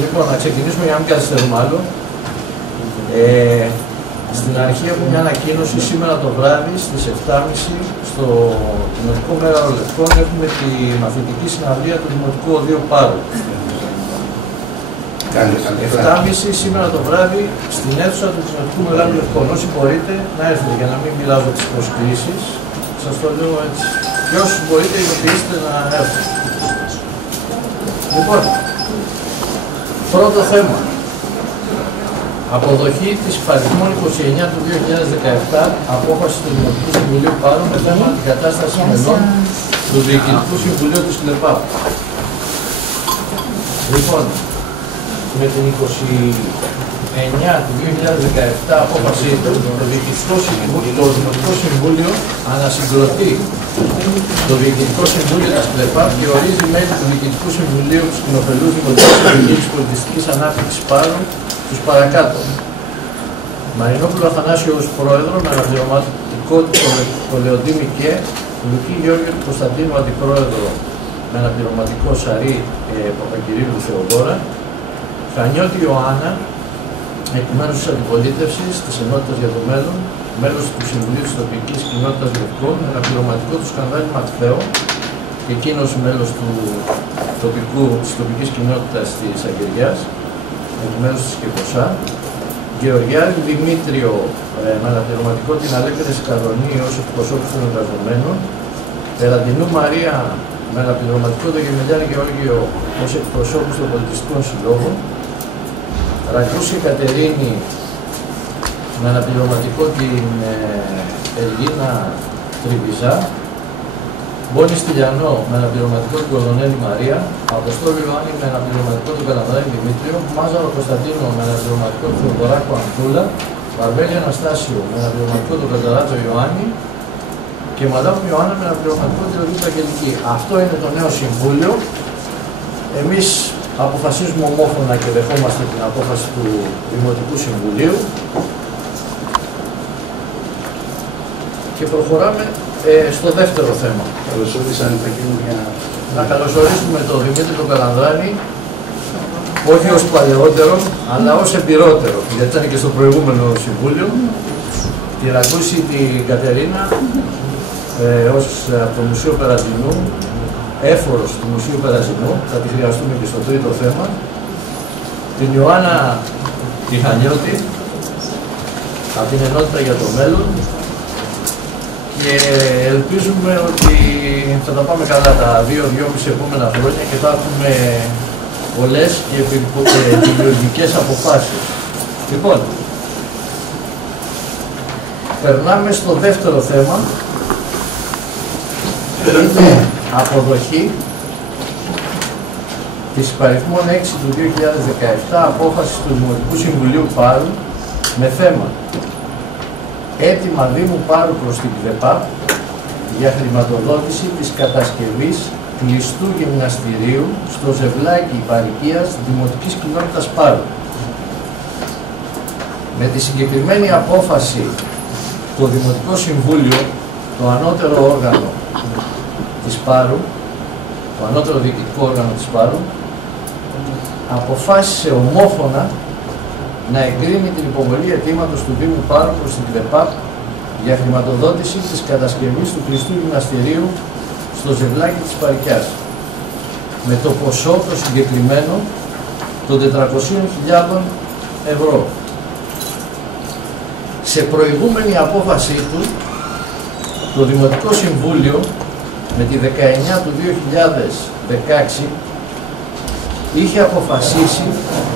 Λοιπόν, να ξεκινήσουμε για να μην καθυστερούμε άλλο. Στην αρχή έχουμε μια ανακοίνωση. Σήμερα το βράδυ στις 7.30 στο Δημοτικό Μεγαλολευκόν έχουμε τη μαθητική συναυλία του Δημοτικού Οδείου Πάρου. 7.30 σήμερα το βράδυ στην αίθουσα του Δημοτικού Μεγαλολευκόν. Όσοι μπορείτε να έρθετε, για να μην μιλάω τις προσκλήσεις, σας το λέω έτσι. Και όσοι μπορείτε, ειδοποιήστε να έρθετε. Λοιπόν, πρώτο θέμα. Αποδοχή της παριθμών 29 του 2017 απόφαση του Δημοτικού Συμβουλίου Πάρου με θέμα την κατάσταση μελών του Διοικητικού Συμβουλίου της ΚΛΕΠΑΠ. Λοιπόν, με την 29 του 2017 απόφαση το Δημοτικό Συμβούλιο ανασυγκροτεί το Διοικητικό Συμβούλιο της ΚΛΕΠΑΠ και ορίζει μέλη του Διοικητικού Συμβουλίου της Κοινοφελούς Δημοτικής Συμβουλής Πολιτιστικής Ανάπτυξης Πάρου τους παρακάτω. Μαρινόπουλο Αθανάσιο ως πρόεδρο, με αναπληρωματικό το Λεοντίμη και Λουκή Γιώργιο Κωνσταντίνου αντιπρόεδρο, με αναπληρωματικό Σαρή Παπακυρίλου Θεοδόρα, Χανιώτη Ιωάννα, εκ μέρους της Αντιπολίτευσης της Ενότητας για το Μέλλον, μέλος του Συμβουλίου της Τοπικής Κοινότητας Λευκών, με αναπληρωματικό του Σκανδάλη Ματθαίο, εκείνος μέλος της τοπικής κοινότητας της Αγγελιάς, εκ μέρους της ΚΕΠΟΣΑ, Γεωργιάδη Δημήτριο, με αναπληρωματικό την Αλέκρεση Καρονή ως εκπροσώπους των εργαζομένων, Περαντινού Μαρία, με αναπληρωματικό τον Γεμελιάδη Γεώργιο ως εκπροσώπους των πολιτιστικών συλλόγων, Ρακούση Κατερίνη, με αναπληρωματικό την Ελγίνα Τριβιζά, Μπόνη Στυλιανό, με αναπληρωματικό την Κορδονέλη Μαρία, Αποστόλη Ιωάννη, με αναπληρωματικό τον Καλαμδάκη Δημήτριο, Μάζαρο Κωνσταντίνο, με αναπληρωματικό τον Θεοδωράκο Ανθούλα, Βαρβέλη Αναστάσιο, με αναπληρωματικό τον Καταράτο Ιωάννη και Μαδάμου Ιωάννα, με αναπληρωματικό την Οδύτητα Αγγελική. Αυτό είναι το νέο συμβούλιο. Εμείς αποφασίζουμε ομόφωνα και δεχόμαστε την απόφαση του Δημοτικού Συμβουλίου και προχωράμε στο δεύτερο θέμα. Να καλωσορίσουμε τον Δημήτρη τον Καλανδράνη, όχι ως παλαιότερο, αλλά ως εμπειρότερο, γιατί ήταν και στο προηγούμενο συμβούλιο. Τη Ρακούση την Κατερίνα, ως από το Μουσείο Περαζινού, έφορος του Μουσείου Περαζινού, θα τη χρειαστούμε και στο τρίτο θέμα. Την Ιωάννα τη Χανιώτη, από την Ενότητα για το Μέλλον, και ελπίζουμε ότι θα τα πάμε καλά τα 2-2,5 επόμενα χρόνια και θα έχουμε πολλές και δημιουργικές αποφάσεις. Λοιπόν, περνάμε στο δεύτερο θέμα. Είναι αποδοχή της παριθμών 6 του 2017 απόφασης του Δημοτικού Συμβουλίου Πάρου με θέμα αίτημα Δήμου Πάρου προς την ΚΛΕΠΑΠ για χρηματοδότηση της κατασκευής κλειστού γυμναστηρίου στο Ζευλάκι Παροικίας Δημοτικής Κοινότητας Πάρου. Με τη συγκεκριμένη απόφαση το Δημοτικό Συμβούλιο, το ανώτερο όργανο της Πάρου, το ανώτερο διοικητικό όργανο της Πάρου, αποφάσισε ομόφωνα να εγκρίνει την υποβολή αιτήματος του Δήμου Πάρου προς την ΚΛΕΠΑΠ για χρηματοδότηση της κατασκευής του κλειστού γυμναστηρίου στο Ζευλάκι της Παροικιάς, με το ποσό το συγκεκριμένο των 400.000 ευρώ. Σε προηγούμενη απόφασή του, το Δημοτικό Συμβούλιο με τη 19 του 2016 είχε αποφασίσει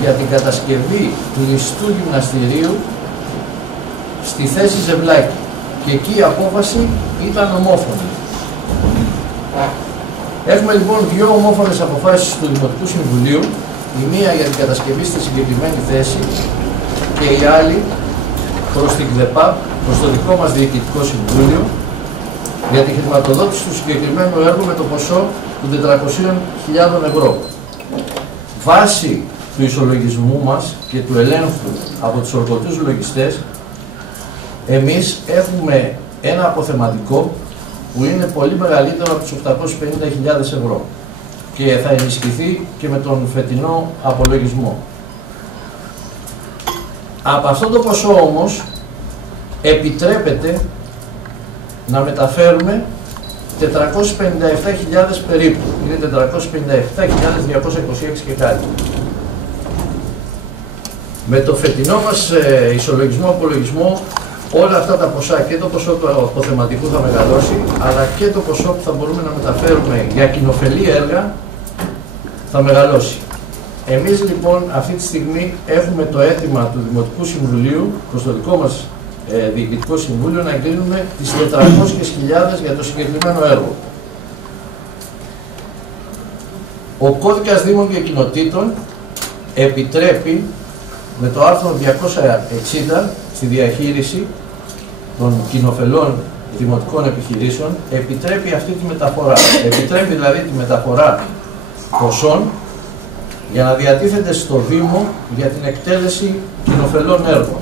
για την κατασκευή κλειστού γυμναστηρίου στη θέση Ζευλάκι και εκεί η απόφαση ήταν ομόφωνη. Έχουμε λοιπόν δύο ομόφωνες αποφάσεις του Δημοτικού Συμβουλίου, η μία για την κατασκευή στη συγκεκριμένη θέση και η άλλη προς την ΚΛΕΠΑΠ, προς το δικό μας Διοικητικό Συμβούλιο, για τη χρηματοδότηση του συγκεκριμένου έργου με το ποσό των 400.000 ευρώ. Βάσει του ισολογισμού μας και του ελέγχου από τους ορκωτούς λογιστές, εμείς έχουμε ένα αποθεματικό που είναι πολύ μεγαλύτερο από τους 850.000 ευρώ. και θα ενισχυθεί και με τον φετινό απολογισμό. Από αυτό το ποσό όμως επιτρέπεται να μεταφέρουμε 457.000 περίπου, είναι 457.226 και κάτι. Με το φετινό μας ισολογισμό-απολογισμό όλα αυτά τα ποσά, και το ποσό του αποθεματικού θα μεγαλώσει, αλλά και το ποσό που θα μπορούμε να μεταφέρουμε για κοινοφελή έργα θα μεγαλώσει. Εμείς λοιπόν αυτή τη στιγμή έχουμε το αίτημα του Δημοτικού Συμβουλίου προς το δικό μας Διοικητικό Συμβούλιο να εγκρίνουμε τις 400.000 για το συγκεκριμένο έργο. Ο κώδικας Δήμων και Κοινοτήτων επιτρέπει με το άρθρο 260 στη διαχείριση των κοινοφελών δημοτικών επιχειρήσεων, επιτρέπει αυτή τη μεταφορά. Επιτρέπει δηλαδή τη μεταφορά ποσών για να διατίθεται στο Δήμο για την εκτέλεση κοινοφελών έργων.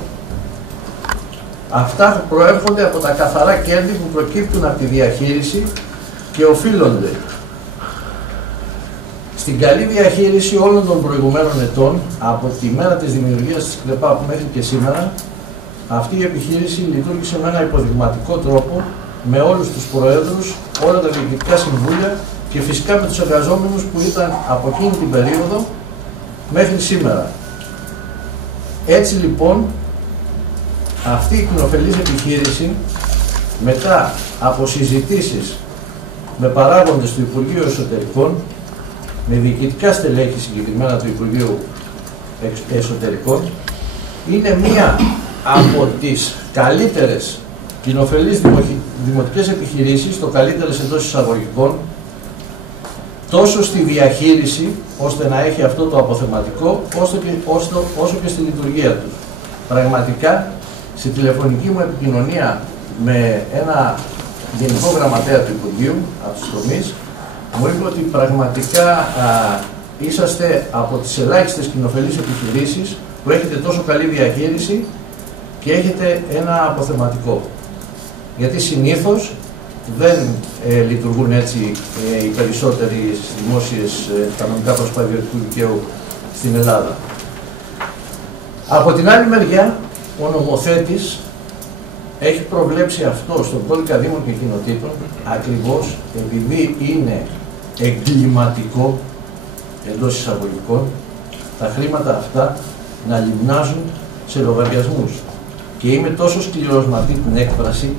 Αυτά προέρχονται από τα καθαρά κέρδη που προκύπτουν από τη διαχείριση και οφείλονται στην καλή διαχείριση όλων των προηγουμένων ετών, από τη μέρα της δημιουργίας της ΚΛΕΠΑ μέχρι και σήμερα. Αυτή η επιχείρηση λειτουργήσε με ένα υποδειγματικό τρόπο με όλους τους προέδρους, όλα τα διοικητικά συμβούλια και φυσικά με τους εργαζόμενους που ήταν από εκείνη την περίοδο μέχρι σήμερα. Έτσι λοιπόν, αυτή η κοινοφελής επιχείρηση, μετά από συζητήσεις με παράγοντες του Υπουργείου Εσωτερικών, με διοικητικά στελέχη συγκεκριμένα του Υπουργείου Εσωτερικών, είναι μία από τις καλύτερες κοινοφελείς δημοτικές επιχειρήσεις, το καλύτερες εντός εισαγωγικών, τόσο στη διαχείριση, ώστε να έχει αυτό το αποθεματικό, όσο και στη λειτουργία του. Πραγματικά, στη τηλεφωνική μου επικοινωνία με ένα γενικό γραμματέα του Υπουργείου, από τους τομείς, μου είπε ότι πραγματικά είσαστε από τις ελάχιστες κοινοφελείς επιχειρήσεις που έχετε τόσο καλή διαχείριση και έχετε ένα αποθεματικό. Γιατί συνήθως δεν λειτουργούν έτσι οι περισσότεροι δημόσιες κανονικά προσπαθειωτικού δικαίου στην Ελλάδα. Από την άλλη μεριά, ο νομοθέτης έχει προβλέψει αυτό στον κώδικα Δήμων και Κοινοτήτων ακριβώς επειδή είναι εγκληματικό εντός εισαγωγικών τα χρήματα αυτά να λιμνάζουν σε λογαριασμούς. Και είμαι τόσο σκληρός με αυτή την έκφραση,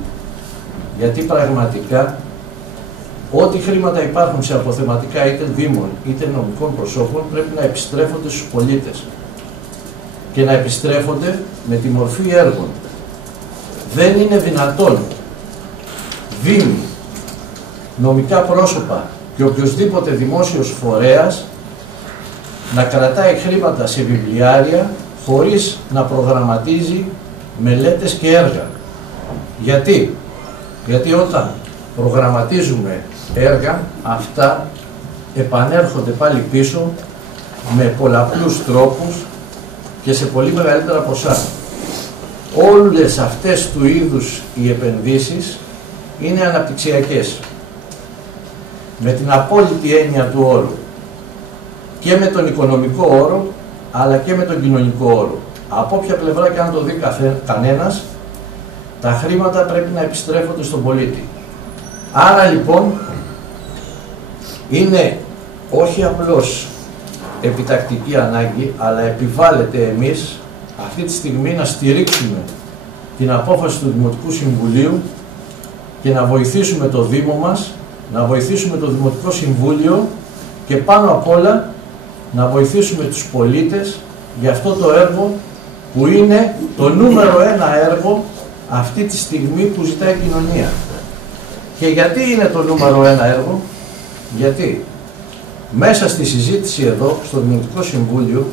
γιατί πραγματικά ό,τι χρήματα υπάρχουν σε αποθεματικά είτε δήμων είτε νομικών προσώπων πρέπει να επιστρέφονται στους πολίτες και να επιστρέφονται με τη μορφή έργων. Δεν είναι δυνατόν δήμοι, νομικά πρόσωπα και οποιοσδήποτε δημόσιος φορέας να κρατάει χρήματα σε βιβλιάρια χωρίς να προγραμματίζει μελέτες και έργα. Γιατί όταν προγραμματίζουμε έργα, αυτά επανέρχονται πάλι πίσω με πολλαπλούς τρόπους και σε πολύ μεγαλύτερα ποσά. Όλες αυτές του είδους οι επενδύσεις είναι αναπτυξιακές. Με την απόλυτη έννοια του όρου. Και με τον οικονομικό όρο, αλλά και με τον κοινωνικό όρο. Από όποια πλευρά και αν το δει κανένας, τα χρήματα πρέπει να επιστρέφονται στον πολίτη. Άρα λοιπόν, είναι όχι απλώς επιτακτική ανάγκη, αλλά επιβάλλεται εμείς αυτή τη στιγμή να στηρίξουμε την απόφαση του Δημοτικού Συμβουλίου και να βοηθήσουμε το Δήμο μας, να βοηθήσουμε το Δημοτικό Συμβούλιο και πάνω απ' όλα να βοηθήσουμε τους πολίτες για αυτό το έργο που είναι το νούμερο ένα έργο αυτή τη στιγμή που ζητάει η κοινωνία. Και γιατί είναι το νούμερο ένα έργο? Γιατί μέσα στη συζήτηση εδώ στο Δημοτικό Συμβούλιο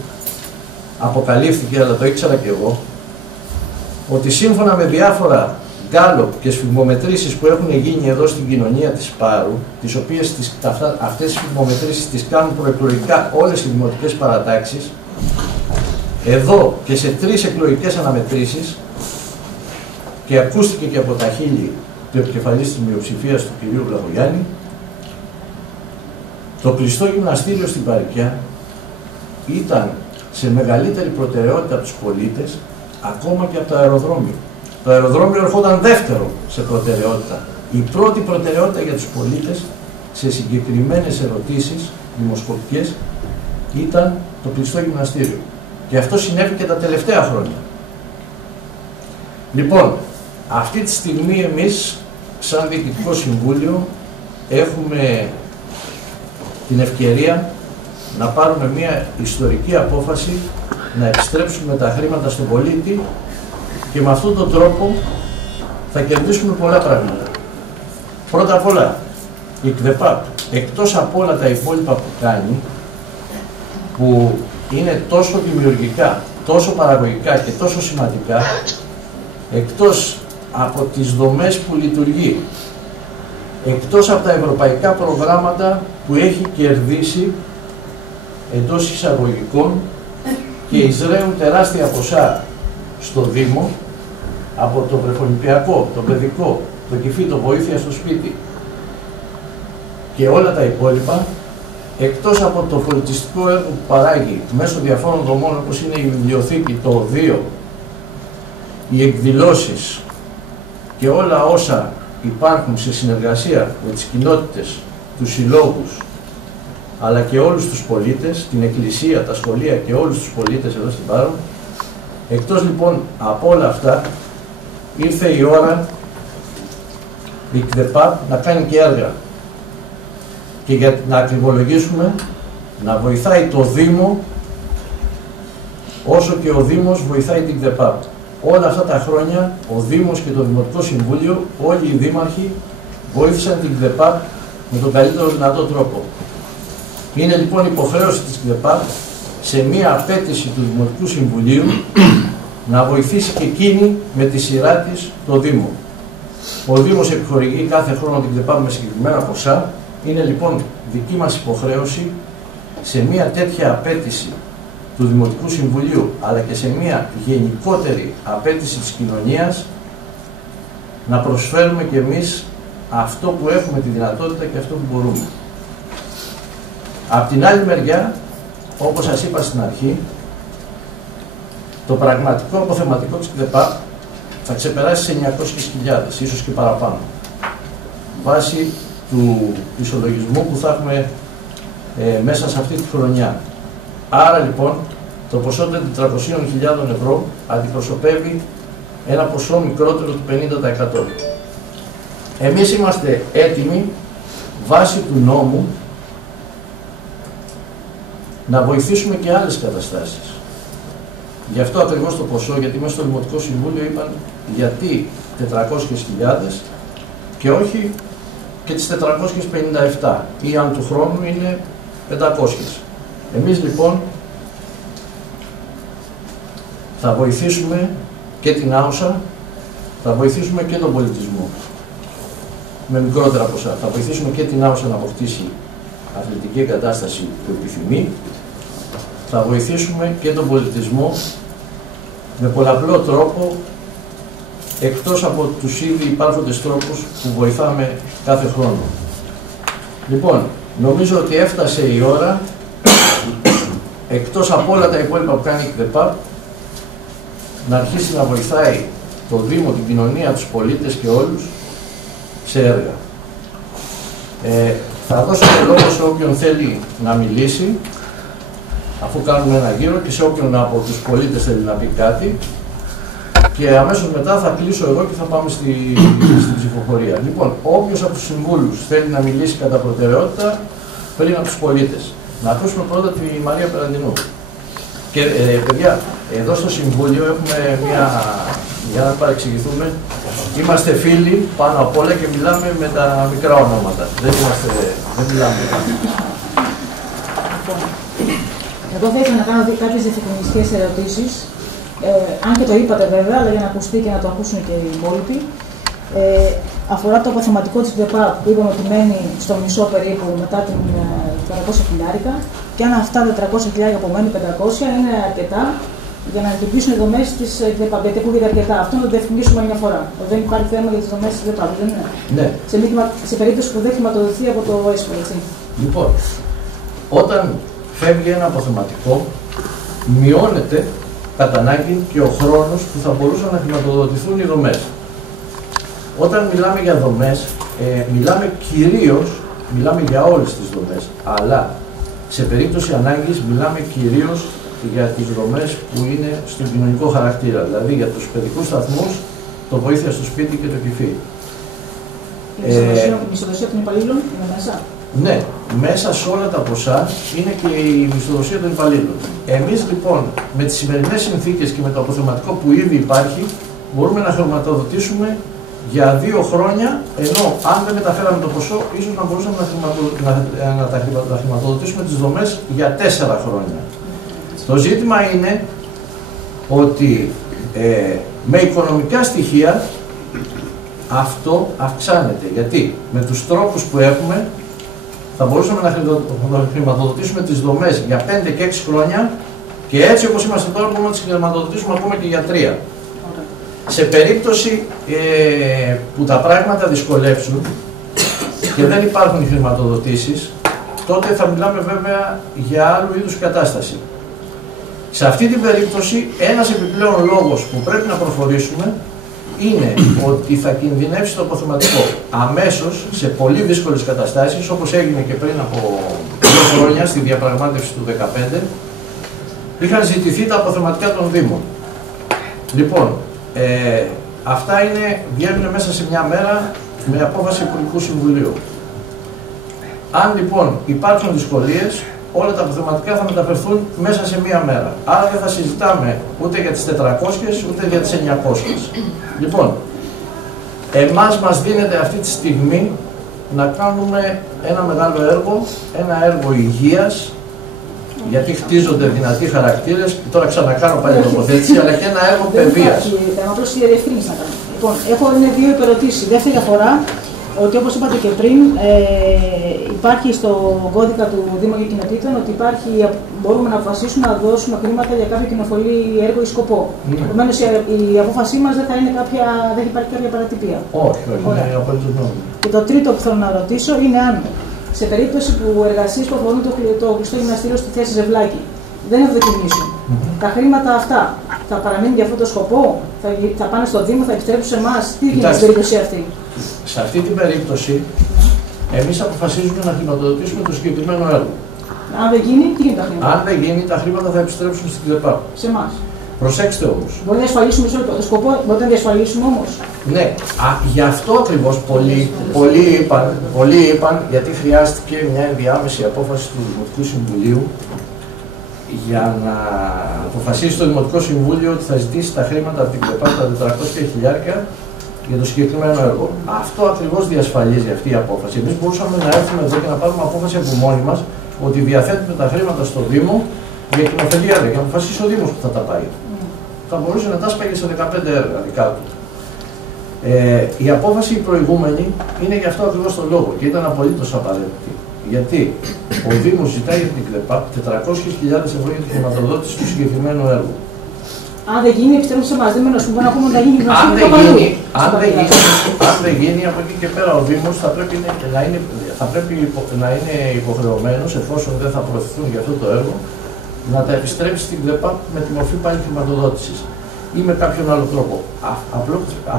αποκαλύφθηκε, αλλά το ήξερα και εγώ, ότι σύμφωνα με διάφορα γκάλοπ και σφιγμομετρήσεις που έχουν γίνει εδώ στην κοινωνία της Πάρου, τις οποίες αυτές οι σφιγμομετρήσεις τις κάνουν προεκλογικά όλες οι δημοτικές παρατάξεις, εδώ και σε 3 εκλογικές αναμετρήσεις, και ακούστηκε και από τα χείλη του επικεφαλής της μειοψηφίας του κ. Βλαχογιάννη, Το κλειστό γυμναστήριο στην Παρικιά ήταν σε μεγαλύτερη προτεραιότητα από τους πολίτες, ακόμα και από το αεροδρόμιο. Το αεροδρόμιο ερχόταν δεύτερο σε προτεραιότητα. Η πρώτη προτεραιότητα για τους πολίτες σε συγκεκριμένες ερωτήσεις δημοσκοπικές ήταν το κλειστό γυμναστήριο. Και αυτό συνέβη και τα τελευταία χρόνια. Λοιπόν, αυτή τη στιγμή εμείς, σαν Διοικητικό Συμβούλιο, έχουμε την ευκαιρία να πάρουμε μια ιστορική απόφαση να επιστρέψουμε τα χρήματα στον πολίτη και με αυτόν τον τρόπο θα κερδίσουμε πολλά πράγματα. Πρώτα απ' όλα, η ΚΔΕΠΑΠ, εκτός από όλα τα υπόλοιπα που κάνει, που είναι τόσο δημιουργικά, τόσο παραγωγικά και τόσο σημαντικά, εκτός από τις δομές που λειτουργεί, εκτός από τα ευρωπαϊκά προγράμματα που έχει κερδίσει εντός εισαγωγικών και εισραίουν τεράστια ποσά στο Δήμο, από το βρεφονιπιακό, το παιδικό, το κηφίτο, βοήθεια στο σπίτι και όλα τα υπόλοιπα, εκτός από το πολιτιστικό έργο που παράγει μέσω διαφόρων δομών όπως είναι η βιβλιοθήκη, το οδείο, οι εκδηλώσεις και όλα όσα υπάρχουν σε συνεργασία με τις κοινότητες, τους συλλόγους, αλλά και όλους τους πολίτες, την εκκλησία, τα σχολεία και όλους τους πολίτες εδώ στην Πάρο. Εκτός λοιπόν από όλα αυτά, ήρθε η ώρα η ΚΔΕΠΑΠ να κάνει και έργα και για να ακριβολογήσουμε, να βοηθάει το Δήμο όσο και ο Δήμος βοηθάει την ΚΔΕΠΑΠ. Όλα αυτά τα χρόνια ο Δήμος και το Δημοτικό Συμβούλιο, όλοι οι δήμαρχοι βοήθησαν την ΚΔΕΠΑΠ με τον καλύτερο δυνατό τρόπο. Είναι λοιπόν υποχρέωση της ΚΔΕΠΑΠ σε μία απέτηση του Δημοτικού Συμβουλίου να βοηθήσει και εκείνη με τη σειρά της το Δήμο. Ο Δήμος επιχορηγεί κάθε χρόνο την ΚΔΕΠΑΠ με συγκεκριμένα ποσά. Είναι λοιπόν δική μας υποχρέωση σε μία τέτοια απέτηση του Δημοτικού Συμβουλίου, αλλά και σε μία γενικότερη απέτηση της κοινωνίας, να προσφέρουμε κι εμείς αυτό που έχουμε τη δυνατότητα και αυτό που μπορούμε. Απ' την άλλη μεριά, όπως σας είπα στην αρχή, το πραγματικό αποθεματικό της ΚΔΕΠΑΠ θα ξεπεράσει σε 900.000, ίσως και παραπάνω, βάσει του ισολογισμού που θα έχουμε μέσα σε αυτή τη χρονιά. Άρα λοιπόν, το ποσό των 400.000 ευρώ αντιπροσωπεύει ένα ποσό μικρότερο του 50%. Εμείς είμαστε έτοιμοι, βάσει του νόμου, να βοηθήσουμε και άλλες καταστάσεις. Γι' αυτό ακριβώς το ποσό, γιατί μέσα στο Δημοτικό Συμβούλιο είπαν γιατί 400.000 και όχι και τις 457 ή αν του χρόνου είναι 500. Εμείς λοιπόν θα βοηθήσουμε και την άουσα, θα βοηθήσουμε και τον πολιτισμό με μικρότερα ποσά. Θα βοηθήσουμε και την άουσα να αποκτήσει αθλητική εγκατάσταση που επιθυμεί. Θα βοηθήσουμε και τον πολιτισμό με πολλαπλό τρόπο, εκτός από τους ήδη υπάρχοντες τρόπους που βοηθάμε κάθε χρόνο. Λοιπόν, νομίζω ότι έφτασε η ώρα, εκτός από όλα τα υπόλοιπα που κάνει η ΚΔΕΠΑΠ, να αρχίσει να βοηθάει το Δήμο, την κοινωνία, τους πολίτες και όλους σε έργα. Θα δώσω το λόγο σε όποιον θέλει να μιλήσει, αφού κάνουμε ένα γύρο, και σε όποιον από τους πολίτες θέλει να πει κάτι, και αμέσως μετά θα κλείσω εγώ και θα πάμε στην ψηφοφορία. Λοιπόν, όποιος από τους συμβούλους θέλει να μιλήσει κατά προτεραιότητα πριν από τους πολίτες. Να ακούσουμε πρώτα τη Μαρία Περαντινού. Και παιδιά, εδώ στο Συμβούλιο έχουμε για να παρεξηγηθούμε, είμαστε φίλοι πάνω απ' όλα και μιλάμε με τα μικρά ονόματα. Δεν μιλάμε. Εγώ θα ήθελα να κάνω κάποιες διευκρινιστικές ερωτήσεις, αν και το είπατε βέβαια, αλλά για να ακουστεί και να το ακούσουν και οι υπόλοιποι. Αφορά το αποθεματικό της ΚΔΕΠΑΠ που είπαμε ότι μένει στο μισό περίπου μετά την 400.000, και αν αυτά τα 400.000 που μένουν 500 είναι αρκετά για να λειτουργήσουν οι δομές της ΚΔΕΠΑΠ. Γιατί ακούγεται αρκετά. Αυτό να το διευκρινίσουμε μια φορά. Δεν υπάρχει θέμα για τις δομές της ΚΔΕΠΑΠ, δεν είναι? Ναι. Σε περίπτωση που δεν χρηματοδοτηθεί από το ΕΣΠΟ, έτσι. Λοιπόν, όταν φεύγει ένα αποθεματικό, μειώνεται κατά ανάγκη και ο χρόνος που θα μπορούσαν να χρηματοδοτηθούν οι δομές. Όταν μιλάμε για δομές, μιλάμε για όλες τις δομές, αλλά σε περίπτωση ανάγκης μιλάμε κυρίως για τις δομές που είναι στον κοινωνικό χαρακτήρα, δηλαδή για τους παιδικούς σταθμούς, το βοήθεια στο σπίτι και το κηφί. Η μισθοδοσία των υπαλλήλων είναι μέσα. Ναι, μέσα σε όλα τα ποσά είναι και η μισθοδοσία των υπαλλήλων. Εμείς λοιπόν με τις σημερινές συνθήκες και με το αποθεματικό που ήδη υπάρχει, μπορούμε να χρηματοδοτήσουμε για 2 χρόνια, ενώ αν δεν μεταφέραμε το ποσό, ίσως να μπορούσαμε να χρηματοδοτήσουμε τις δομές για 4 χρόνια. Το ζήτημα είναι ότι με οικονομικά στοιχεία αυτό αυξάνεται. Γιατί με τους τρόπους που έχουμε θα μπορούσαμε να χρηματοδοτήσουμε τις δομές για 5 και 6 χρόνια και έτσι όπως είμαστε τώρα μπορούμε να τις χρηματοδοτήσουμε ακόμα και για 3. Σε περίπτωση που τα πράγματα δυσκολεύσουν και δεν υπάρχουν οι χρηματοδοτήσεις, τότε θα μιλάμε βέβαια για άλλου είδους κατάσταση. Σε αυτή την περίπτωση, ένας επιπλέον λόγος που πρέπει να προχωρήσουμε είναι ότι θα κινδυνεύσει το αποθεματικό αμέσως σε πολύ δύσκολες καταστάσεις, όπως έγινε και πριν από 2 χρόνια στη διαπραγμάτευση του 2015, είχαν ζητηθεί τα αποθεματικά των Δήμων. Λοιπόν, αυτά βγαίνουν μέσα σε μια μέρα με απόφαση Υπουργικού Συμβουλίου. Αν λοιπόν υπάρχουν δυσκολίες, όλα τα αποθεματικά θα μεταφερθούν μέσα σε μία μέρα. Άρα δεν θα συζητάμε ούτε για τις 400 ούτε για τις 900. Λοιπόν, εμάς μας δίνεται αυτή τη στιγμή να κάνουμε ένα μεγάλο έργο, ένα έργο υγείας, γιατί χτίζονται δυνατοί χαρακτήρες, τώρα ξανακάνω πάλι τοποθέτηση, αλλά και ένα έργο παιδείας. Απλώς η διευκρίνηση να κάνω. Λοιπόν, έχω 2 υπερωτήσεις. Η δεύτερη αφορά ότι, όπως είπατε και πριν, υπάρχει στο κώδικα του Δήμου και Κοινοτήτων ότι μπορούμε να αποφασίσουμε να δώσουμε χρήματα για κάποιο κοινοφολή έργο ή σκοπό. Επομένως, η απόφασή μας δεν θα υπάρχει κάποια παρατυπία. Όχι, είναι απολύτως νόμιμο. Και το τρίτο που θέλω να ρωτήσω είναι αν σε περίπτωση που εργασίες που αφορούν το κλειστό γυμναστήριο στη θέση Ζευλάκη δεν ευδοκιμήσουν, τα χρήματα αυτά θα παραμείνουν για αυτό το σκοπό, θα πάνε στο Δήμο, θα επιστρέψουν σε εμάς, τι γίνεται στην περίπτωση αυτή? Σε αυτή την περίπτωση, εμείς αποφασίζουμε να χρηματοδοτήσουμε το συγκεκριμένο έργο. Αν δεν γίνει, τι γίνεται τα χρήματα? Αν δεν γίνει, τα χρήματα θα επιστρέψουν στην ΚΔΕΠΑ. Σε εμάς. Προσέξτε όμως. Μπορεί να διασφαλίσουμε το σκοπό, μπορείτε να διασφαλίσουμε όμως. Ναι, γι' αυτό ακριβώς πολλοί είπαν, γιατί χρειάστηκε μια ενδιάμεση απόφαση του Δημοτικού Συμβουλίου για να αποφασίσει το Δημοτικό Συμβούλιο ότι θα ζητήσει τα χρήματα από την ΚΔΕΠΑ, τα 400.000 για το συγκεκριμένο έργο. Αυτό ακριβώς διασφαλίζει αυτή η απόφαση. Εμείς μπορούσαμε να έρθουμε εδώ και να πάρουμε απόφαση από μόνοι μας ότι διαθέτουμε τα χρήματα στο Δήμο για κοινοφελή έργα, για να αποφασίσει ο Δήμος που θα τα πάει. Θα μπορούσε να τα σπάγει σε 15 έργα δικά του. Η απόφαση η προηγούμενη είναι γι' αυτό ακριβώς το λόγο και ήταν απολύτως απαραίτητη. Γιατί ο Δήμος ζητάει για την ΚΔΕΠΑ 400.000 ευρώ για τη χρηματοδότηση του συγκεκριμένου έργου. Αν δεν γίνει, επιστρέφουμε σε εμάς. Δεν μένω να πούμε να γίνει αν δεν γίνει, από εκεί και πέρα ο Δήμος θα πρέπει να είναι υποχρεωμένος, εφόσον δεν θα προωθηθούν για αυτό το έργο, να τα επιστρέψει στην ΚΔΕΠΑ με τη μορφή πάλι χρηματοδότησης ή με κάποιον άλλο τρόπο.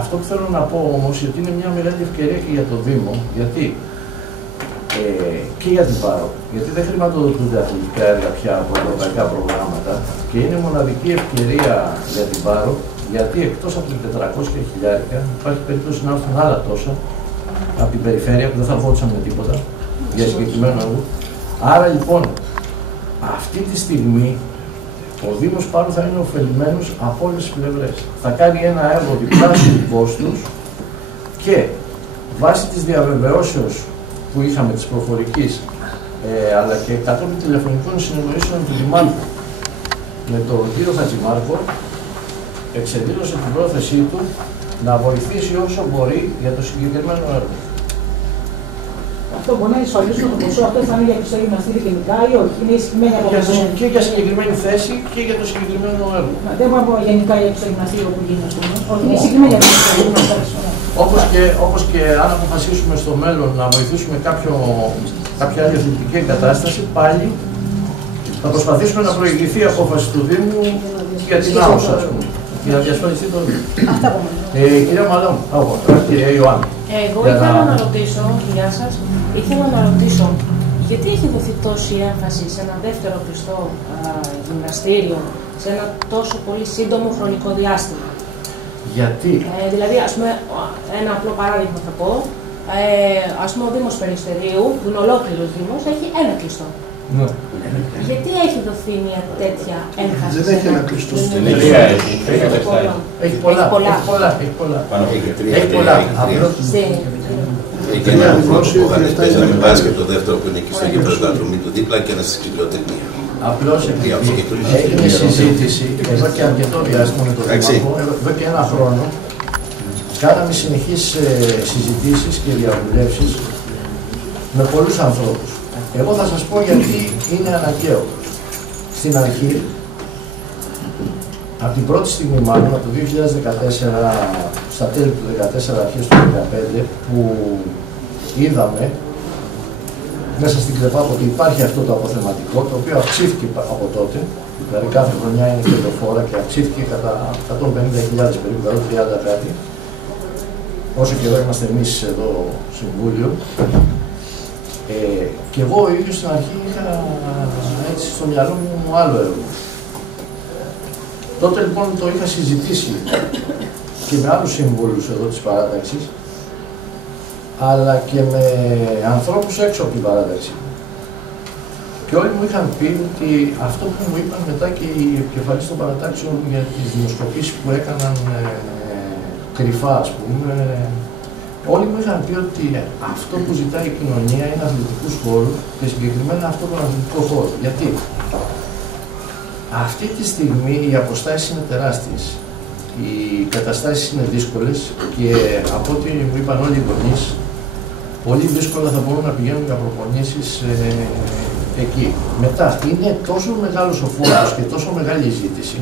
Αυτό που θέλω να πω όμως, ότι είναι μια μεγάλη ευκαιρία και για το Δήμο, γιατί και για την ΠΑΡΟ, γιατί δεν χρηματοδοτούνται αθλητικά έργα πια από ευρωπαϊκά προγράμματα και είναι μοναδική ευκαιρία για την ΠΑΡΟ, γιατί εκτός από τα 400.000 υπάρχει περίπτωση να έρθουν άλλα τόσα από την περιφέρεια που δεν θα βότσαν με τίποτα για συγκεκριμένο έργο. Άρα λοιπόν, αυτή τη στιγμή ο Δήμος Πάρου θα είναι ωφελημένος από όλες τις πλευρές. Θα κάνει ένα έργο διπλάσιου κόστους και βάσει της διαβεβαιώσεως που είχαμε της προφορικής αλλά και κατόπιν τηλεφωνικών συνεννοήσεων του Δημάρχου με τον κύριο Χατζημάρκο, εξεδήλωσε την πρόθεσή του να βοηθήσει όσο μπορεί για το συγκεκριμένο έργο. Αυτό μπορεί να εισφαλίσουμε το ποσό, αυτό θα είναι για κλειστό γυμναστήριο γενικά ή όχι? Είναι συγκεκριμένη απόφαση. Και για συγκεκριμένη θέση και για το συγκεκριμένο έργο. Δεν μπορούμε να πούμε γενικά για κλειστό γυμναστήριο που γίνει, ας πούμε. Όχι, είναι συγκεκριμένη απόφαση. Όπως και αν αποφασίσουμε στο μέλλον να βοηθήσουμε κάποιο κάποια άλλη θετική κατάσταση, πάλι θα προσπαθήσουμε να προηγηθεί η απόφαση του Δήμου για την άμμοσα, ας πούμε, για να διασφαλιστεί το Δήμο. Κυρία Μαλάμου, κυρία Ιωάννη. Εγώ ήθελα να ρωτήσω, γεια σας, ήθελα να ρωτήσω γιατί έχει δοθεί τόση έμφαση σε ένα δεύτερο κλειστό γυμναστήριο σε ένα τόσο πολύ σύντομο χρονικό διάστημα. Γιατί? Δηλαδή, ας πούμε, ένα απλό παράδειγμα θα πω, ας πούμε ο Δήμος Περιστερίου, που είναι ολόκληρος Δήμος, έχει ένα κλειστό. Ναι. Γιατί έχει δοθεί μια τέτοια έμφαση? Δεν έχει ένα κλειστό. Έχει πολλά. Έχει πολλά. Και ένα πρόσωπο παίζαμε μπάσκετ το δεύτερο που είναι εκεί στο γήπεδο του Ατρομή του δίπλα και ένα στη Ξυλιοτεχνία. Απλώς έγινε συζήτηση εδώ και αρκετό διάστημα με τον Δήμαρχο, εδώ και ένα χρόνο. Κάναμε συνεχείς συζητήσεις και διαβουλεύσεις με πολλούς ανθρώπους. Εγώ θα σας πω γιατί είναι αναγκαίο. Στην αρχή, από την πρώτη στιγμή μάλλον, από το 2014, στα τέλη του 2014, αρχές του 2015, που είδαμε μέσα στην ΚΡΕΠΑΠ ότι υπάρχει αυτό το αποθεματικό, το οποίο αυξήθηκε από τότε, δηλαδή κάθε χρονιά είναι κερδοφόρα και αυξήθηκε κατά 150.000 περίπου, δηλαδή 30 κάτι, όσο και εδώ είμαστε εμείς εδώ Συμβούλιο. Και εγώ ο ίδιος στην αρχή είχα έτσι στο μυαλό μου άλλο έργο. Τότε λοιπόν το είχα συζητήσει και με άλλους συμβούλους εδώ της παράταξης, αλλά και με ανθρώπους έξω από την παράταξη. Και όλοι μου είχαν πει ότι αυτό που μου είπαν μετά και οι επικεφαλείς των παρατάξεων για τις δημοσκοπήσεις που έκαναν κρυφά, ας πούμε, όλοι μου είχαν πει ότι αυτό που ζητάει η κοινωνία είναι αθλητικούς χώρους και συγκεκριμένα αυτό τον αθλητικό χώρο. Γιατί αυτή τη στιγμή οι αποστάσεις είναι τεράστιες. Οι καταστάσεις είναι δύσκολες και από ό,τι μου είπαν όλοι οι γονείς, πολύ δύσκολα θα μπορούν να πηγαίνουν για προπονήσεις εκεί. Μετά, είναι τόσο μεγάλος ο φόρος και τόσο μεγάλη η ζήτηση,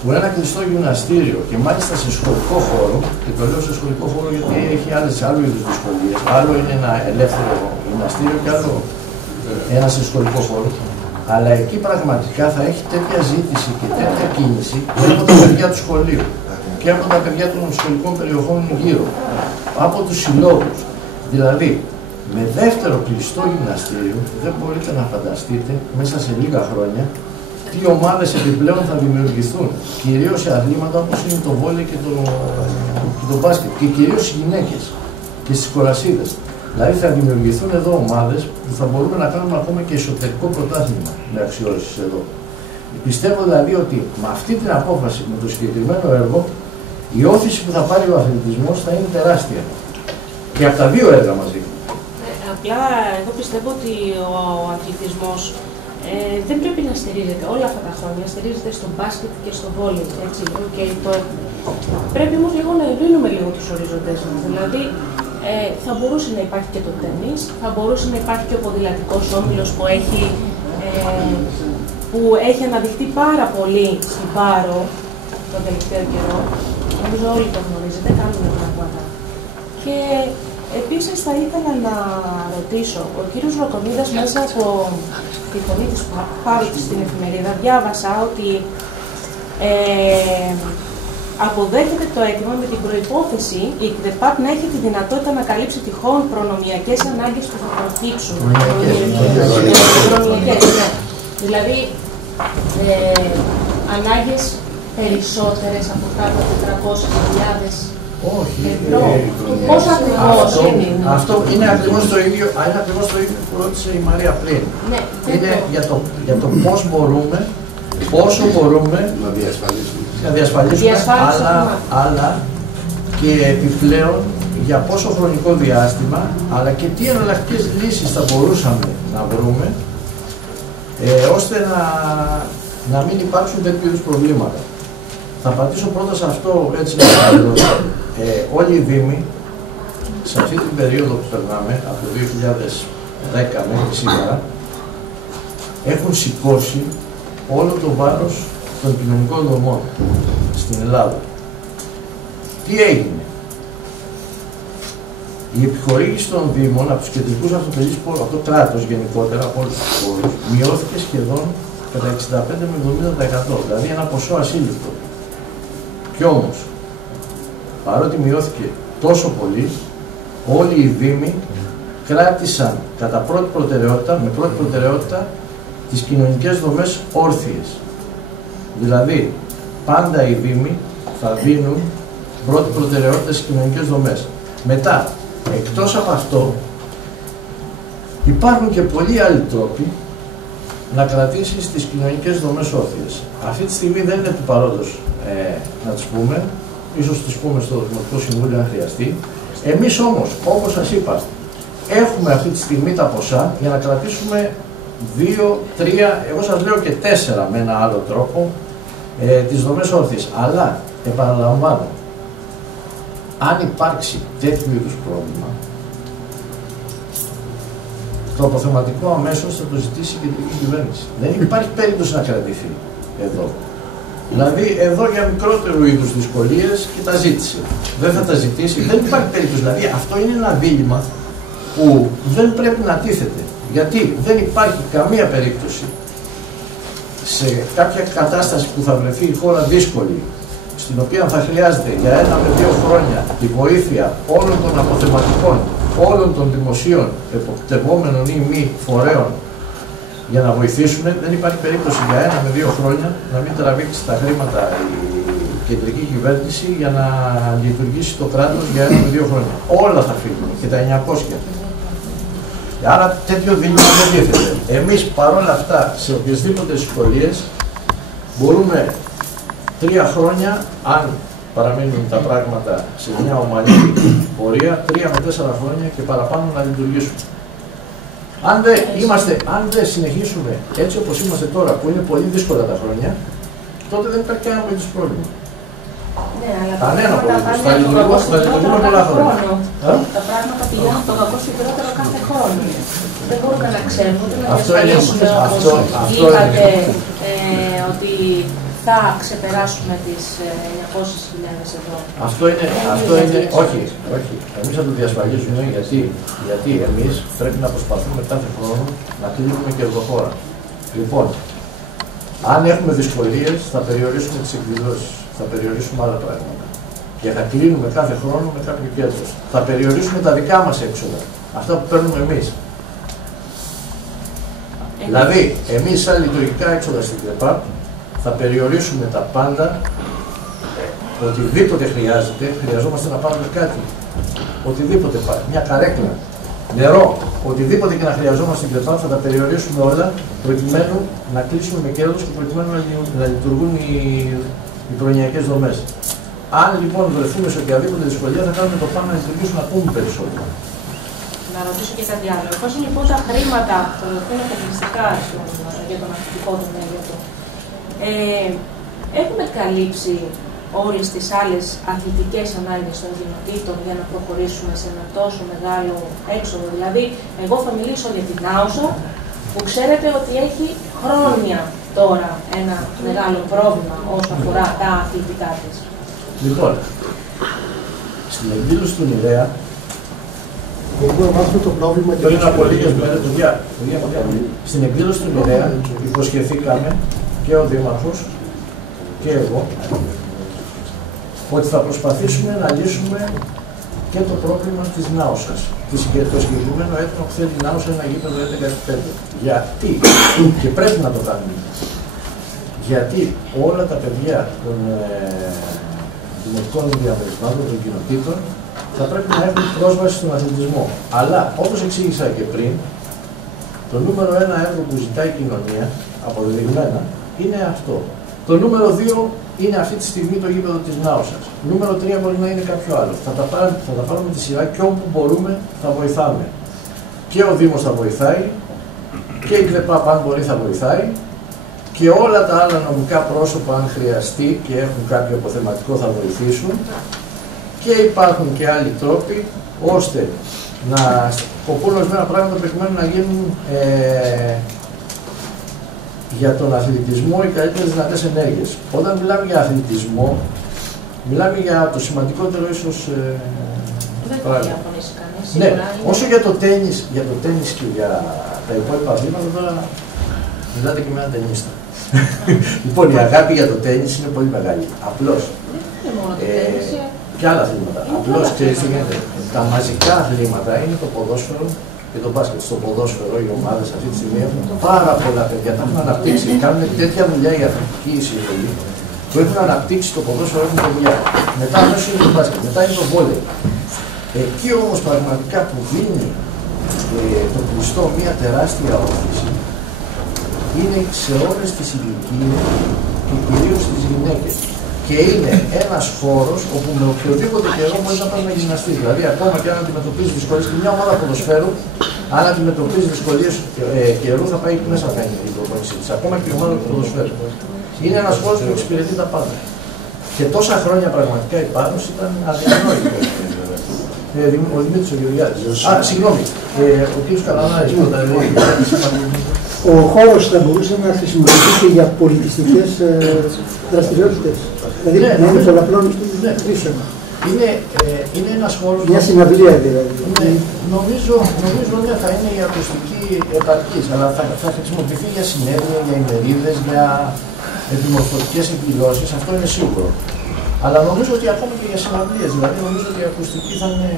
που ένα κλειστό γυμναστήριο και μάλιστα σε σχολικό χώρο, και το λέω σε σχολικό χώρο γιατί έχει άλλου είδους δυσκολίες, άλλο είναι ένα ελεύθερο γυμναστήριο και άλλο ένα σε σχολικό χώρο, αλλά εκεί πραγματικά θα έχει τέτοια ζήτηση και τέτοια κίνηση και από τα παιδιά του σχολείου και από τα παιδιά των σχολικών περιοχών γύρω, από τους συλλόγους. Δηλαδή, με δεύτερο κλειστό γυμναστήριο δεν μπορείτε να φανταστείτε μέσα σε λίγα χρόνια τι ομάδες επιπλέον θα δημιουργηθούν. Κυρίως σε αθλήματα όπως είναι το βόλεϊ και το μπάσκετ. Και κυρίως οι γυναίκες και στις κορασίδες. Δηλαδή θα δημιουργηθούν εδώ ομάδες που θα μπορούμε να κάνουμε ακόμα και εσωτερικό πρωτάθλημα με αξιώσεις εδώ. Πιστεύω δηλαδή ότι με αυτή την απόφαση, με το συγκεκριμένο έργο, η όθηση που θα πάρει ο αθλητισμός θα είναι τεράστια. Και από τα δύο έργα μαζί. Απλά εγώ πιστεύω ότι ο αθλητισμός δεν πρέπει να στηρίζεται όλα αυτά τα χρόνια, στηρίζεται στο μπάσκετ και στο βόλεϊ. Πρέπει όμως λίγο να ευρύνουμε λίγο τους οριζοντές μας. Δηλαδή, θα μπορούσε να υπάρχει και το τένις, θα μπορούσε να υπάρχει και ο ποδηλατικός όμιλος που έχει αναδειχθεί πάρα πολύ στην Πάρο τον τελευταίο καιρό. Νομίζω όλοι το γνωρίζετε, κάνουν πράγματα. Και επίσης θα ήθελα να ρωτήσω, ο κύριος Ροκονίδας μέσα από τη φωνή της Πάρου στην εφημερίδα διάβασα ότι αποδέχεται το αίτημα με την προϋπόθεση η ΚΔΕΠΑΠ να έχει τη δυνατότητα να καλύψει τυχόν προνομιακές ανάγκες που θα προκύψουν. Προνομιακές, ναι. Δηλαδή, ανάγκες περισσότερες από κάτω από 400.000 ευρώ. Πώς ακριβώς είναι? Αυτό είναι ακριβώς το ίδιο που ρώτησε η Μαρία πριν. Ναι, είναι για το πώς μπορούμε, πόσο μπορούμε να διασφαλίσουμε, αλλά και επιπλέον για πόσο χρονικό διάστημα, αλλά και τι εναλλακτικές λύσεις θα μπορούσαμε να βρούμε, ώστε να μην υπάρξουν τέτοιου είδους προβλήματα. Θα πατήσω πρώτα σε αυτό, έτσι να παραδώσω. Όλοι οι Δήμοι, σε αυτή την περίοδο που περνάμε, από το 2010 μέχρι σήμερα, έχουν σηκώσει όλο το βάρος των κοινωνικών δομών στην Ελλάδα. Τι έγινε? Η επιχορήγηση των Δήμων από τους κεντρικούς αυτοτελείς πόρους, από το κράτος γενικότερα, από όλους τους πόρους, μειώθηκε σχεδόν κατά 65 με 70%. Δηλαδή ένα ποσό ασύλληπτο. Κι όμως, παρότι μειώθηκε τόσο πολύ, όλοι οι Δήμοι κράτησαν κατά πρώτη προτεραιότητα, τις κοινωνικές δομές όρθιες. Δηλαδή, πάντα οι Δήμοι θα δίνουν πρώτη προτεραιότητα στις κοινωνικές δομές. Μετά, εκτός από αυτό, υπάρχουν και πολλοί άλλοι τρόποι να κρατήσεις τις κοινωνικές δομές όρθιες. Αυτή τη στιγμή δεν είναι του παρόντος να τις πούμε, ίσως τις πούμε στο Δημοτικό Συμβούλιο αν χρειαστεί. Εμείς όμως, όπως σας είπα, έχουμε αυτή τη στιγμή τα ποσά για να κρατήσουμε 2, 3, εγώ σας λέω και 4 με ένα άλλο τρόπο, τις δομές όρθιες. Αλλά, επαναλαμβάνω, αν υπάρξει τέτοιου είδους πρόβλημα, το αποθεματικό αμέσως θα το ζητήσει η κεντρική κυβέρνηση. Δεν υπάρχει περίπτωση να κρατηθεί εδώ. Δηλαδή, εδώ για μικρότερου είδους δυσκολίες και τα ζήτησε. Δεν θα τα ζητήσει, δεν υπάρχει περίπτωση. Δηλαδή, αυτό είναι ένα δίλημμα που δεν πρέπει να τίθεται. Γιατί δεν υπάρχει καμία περίπτωση σε κάποια κατάσταση που θα βρεθεί η χώρα δύσκολη, στην οποία θα χρειάζεται για 1 με 2 χρόνια τη βοήθεια όλων των αποθεματικών, όλων των δημοσίων εποπτευόμενων ή μη φορέων για να βοηθήσουν, δεν υπάρχει περίπτωση για 1 με 2 χρόνια να μην τραβήξει τα χρήματα η κεντρική κυβέρνηση για να λειτουργήσει το κράτος για 1 με 2 χρόνια. Όλα θα φύγουν και τα 900. Άρα τέτοιο δίλημμα δεν τίθεται. Εμείς παρόλα αυτά, σε οποιασδήποτε δυσκολίες, μπορούμε 3 χρόνια, αν παραμείνουν τα πράγματα σε μια ομαλή πορεία, 3 με 4 χρόνια και παραπάνω να λειτουργήσουμε. Αν δεν συνεχίσουμε έτσι όπως είμαστε τώρα, που είναι πολύ δύσκολα τα χρόνια, τότε δεν υπάρχει κανένα είδους πρόβλημα. Ναι, αλλά κανένα πρόβλημα. Θα λειτουργούμε πολλά χρόνια. Τα πράγματα πηγαίνουν το κακό χειρότερο κάθε χρόνο. Δεν μπορούμε να ξέρουμε ούτε να διασφαλίσουμε, όπως είπατε, ότι θα ξεπεράσουμε τις 900.000 ευρώ. Αυτό είναι, όχι. Εμείς θα το διασφαλίσουμε γιατί εμείς πρέπει να προσπαθούμε κάθε χρόνο να κλείνουμε κερδοφόρα. Λοιπόν, αν έχουμε δυσκολίες, θα περιορίσουμε τις εκδηλώσεις, θα περιορίσουμε άλλα πράγματα. Και θα κλείνουμε κάθε χρόνο με κάποιο κέρδος. Θα περιορίσουμε τα δικά μας έξοδα, αυτά που παίρνουμε εμείς. Δηλαδή, εμείς σαν λειτουργικά έξοδα στην ΚΕΠΑ θα περιορίσουμε τα πάντα, οτιδήποτε χρειαζόμαστε να πάρουμε κάτι. Οτιδήποτε πάει, μια καρέκλα, νερό, οτιδήποτε και να χρειαζόμαστε στην ΚΕΠΑ θα τα περιορίσουμε όλα προκειμένου να κλείσουμε με κέρδος και προκειμένου να λειτουργούν οι προνοιακές δομές. Αν λοιπόν βρεθούμε σε οποιαδήποτε δυσκολία, θα κάνουμε το πάνω να λειτουργήσουμε ακόμη περισσότερο. Να ρωτήσω και κάτι άλλο. Εφόσον λοιπόν τα χρήματα θα δοθούν αποκλειστικά για τον αθλητικό τομέα, έχουμε καλύψει όλες τις άλλες αθλητικές ανάγκες των κοινοτήτων για να προχωρήσουμε σε ένα τόσο μεγάλο έξοδο? Δηλαδή, εγώ θα μιλήσω για την Άουσα, που ξέρετε ότι έχει χρόνια τώρα ένα μεγάλο πρόβλημα όσον αφορά τα αθλητικά της. Λοιπόν, στην εκδήλωση του Νηδέα, πριν από λίγες μέρες, στην εκδήλωση του Νηδέα υποσχεθήκαμε και ο Δήμαρχος και εγώ ότι θα προσπαθήσουμε να λύσουμε και το πρόβλημα της Νάουσας. Το συγκεκριμένο έτοιμο που θέλει η Νάουσα ένα γήπεδο 11-15. Γιατί, και πρέπει να το κάνουμε, γιατί όλα τα παιδιά των δημοτικών διαμερισμάτων, των κοινοτήτων, θα πρέπει να έχουν πρόσβαση στον αθλητισμό. Αλλά, όπως εξήγησα και πριν, το νούμερο 1 έργο που ζητάει η κοινωνία, αποδεδειγμένα, είναι αυτό. Το νούμερο 2 είναι αυτή τη στιγμή το γήπεδο της Νάουσας. Νούμερο 3 μπορεί να είναι κάποιο άλλο. Θα τα πάρουμε τη σειρά και όπου μπορούμε θα βοηθάμε. Και ο Δήμος θα βοηθάει, και η ΚΔΕΠΑΠ αν μπορεί θα βοηθάει, και όλα τα άλλα νομικά πρόσωπα αν χρειαστεί και έχουν κάποιο αποθεματικό θα βοηθήσουν, και υπάρχουν και άλλοι τρόποι ώστε να κοπούν ορισμένα πράγματα προκειμένου να γίνουν για τον αθλητισμό οι καλύτερες δυνατές ενέργειες. Όταν μιλάμε για αθλητισμό, μιλάμε για το σημαντικότερο ίσως δεν θα διαφωνήσει κανείς. σίγουρα. Ναι, όσο για το τένις και για τα υπόλοιπα βήματα, τώρα μιλάτε και με έναν ταινίστα. Λοιπόν, η αγάπη για το τένις είναι πολύ μεγάλη. Απλώς. Και άλλα αθλήματα. Απλώς ξέρεις τι γίνεται. Τα μαζικά αθλήματα είναι το ποδόσφαιρο και το μπάσκετ. Στο ποδόσφαιρο οι ομάδες αυτή τη στιγμή έχουν πάρα πολλά παιδιά. Τα έχουν αναπτύξει. Κάνουν τέτοια δουλειά η αθλητική συμβολή που έχουν αναπτύξει το ποδόσφαιρο, έχουν παιδιά. Μετά αμέσως είναι το μπάσκετ. Μετά είναι το βόλεϊ. Εκεί όμως πραγματικά που δίνει το κλειστό μια τεράστια όθηση είναι σε όλες τις ηλικίες και κυρίως στις γυναίκες. Και είναι ένας χώρος όπου με οποιοδήποτε καιρό μπορεί να πας να γυμναστείς. Δηλαδή, ακόμα και αν αντιμετωπίζει δυσκολίες, και μια ομάδα ποδοσφαίρου, αν αντιμετωπίζει δυσκολίες καιρού, θα πάει μέσα να κάνει την προπόνησή της. Ακόμα και η ομάδα ποδοσφαίρου. Είναι ένας χώρος που εξυπηρετεί τα πάντα. Και τόσα χρόνια πραγματικά η Πάρνος ήταν αδιανόητη. Ο Δημήτρης ο Γεωργιάδης. Συγγνώμη. Ο κ. Καλανάρης. Ο χώρος θα μπορούσε να χρησιμοποιηθεί και για πολιτιστικές δραστηριότητες. Δηλαδή να είναι πολλαπλών χρήσεων. Είναι ένας χώρος. Μια συναυλία δηλαδή. Νομίζω ότι θα είναι η ακουστική επαρκής, αλλά θα χρησιμοποιηθεί για συνέδρια, για ημερίδες, για επιμορφωτικές εκδηλώσεις, αυτό είναι σίγουρο. Αλλά νομίζω ότι ακόμα και για συναυλίες, δηλαδή νομίζω ότι η ακουστική θα είναι.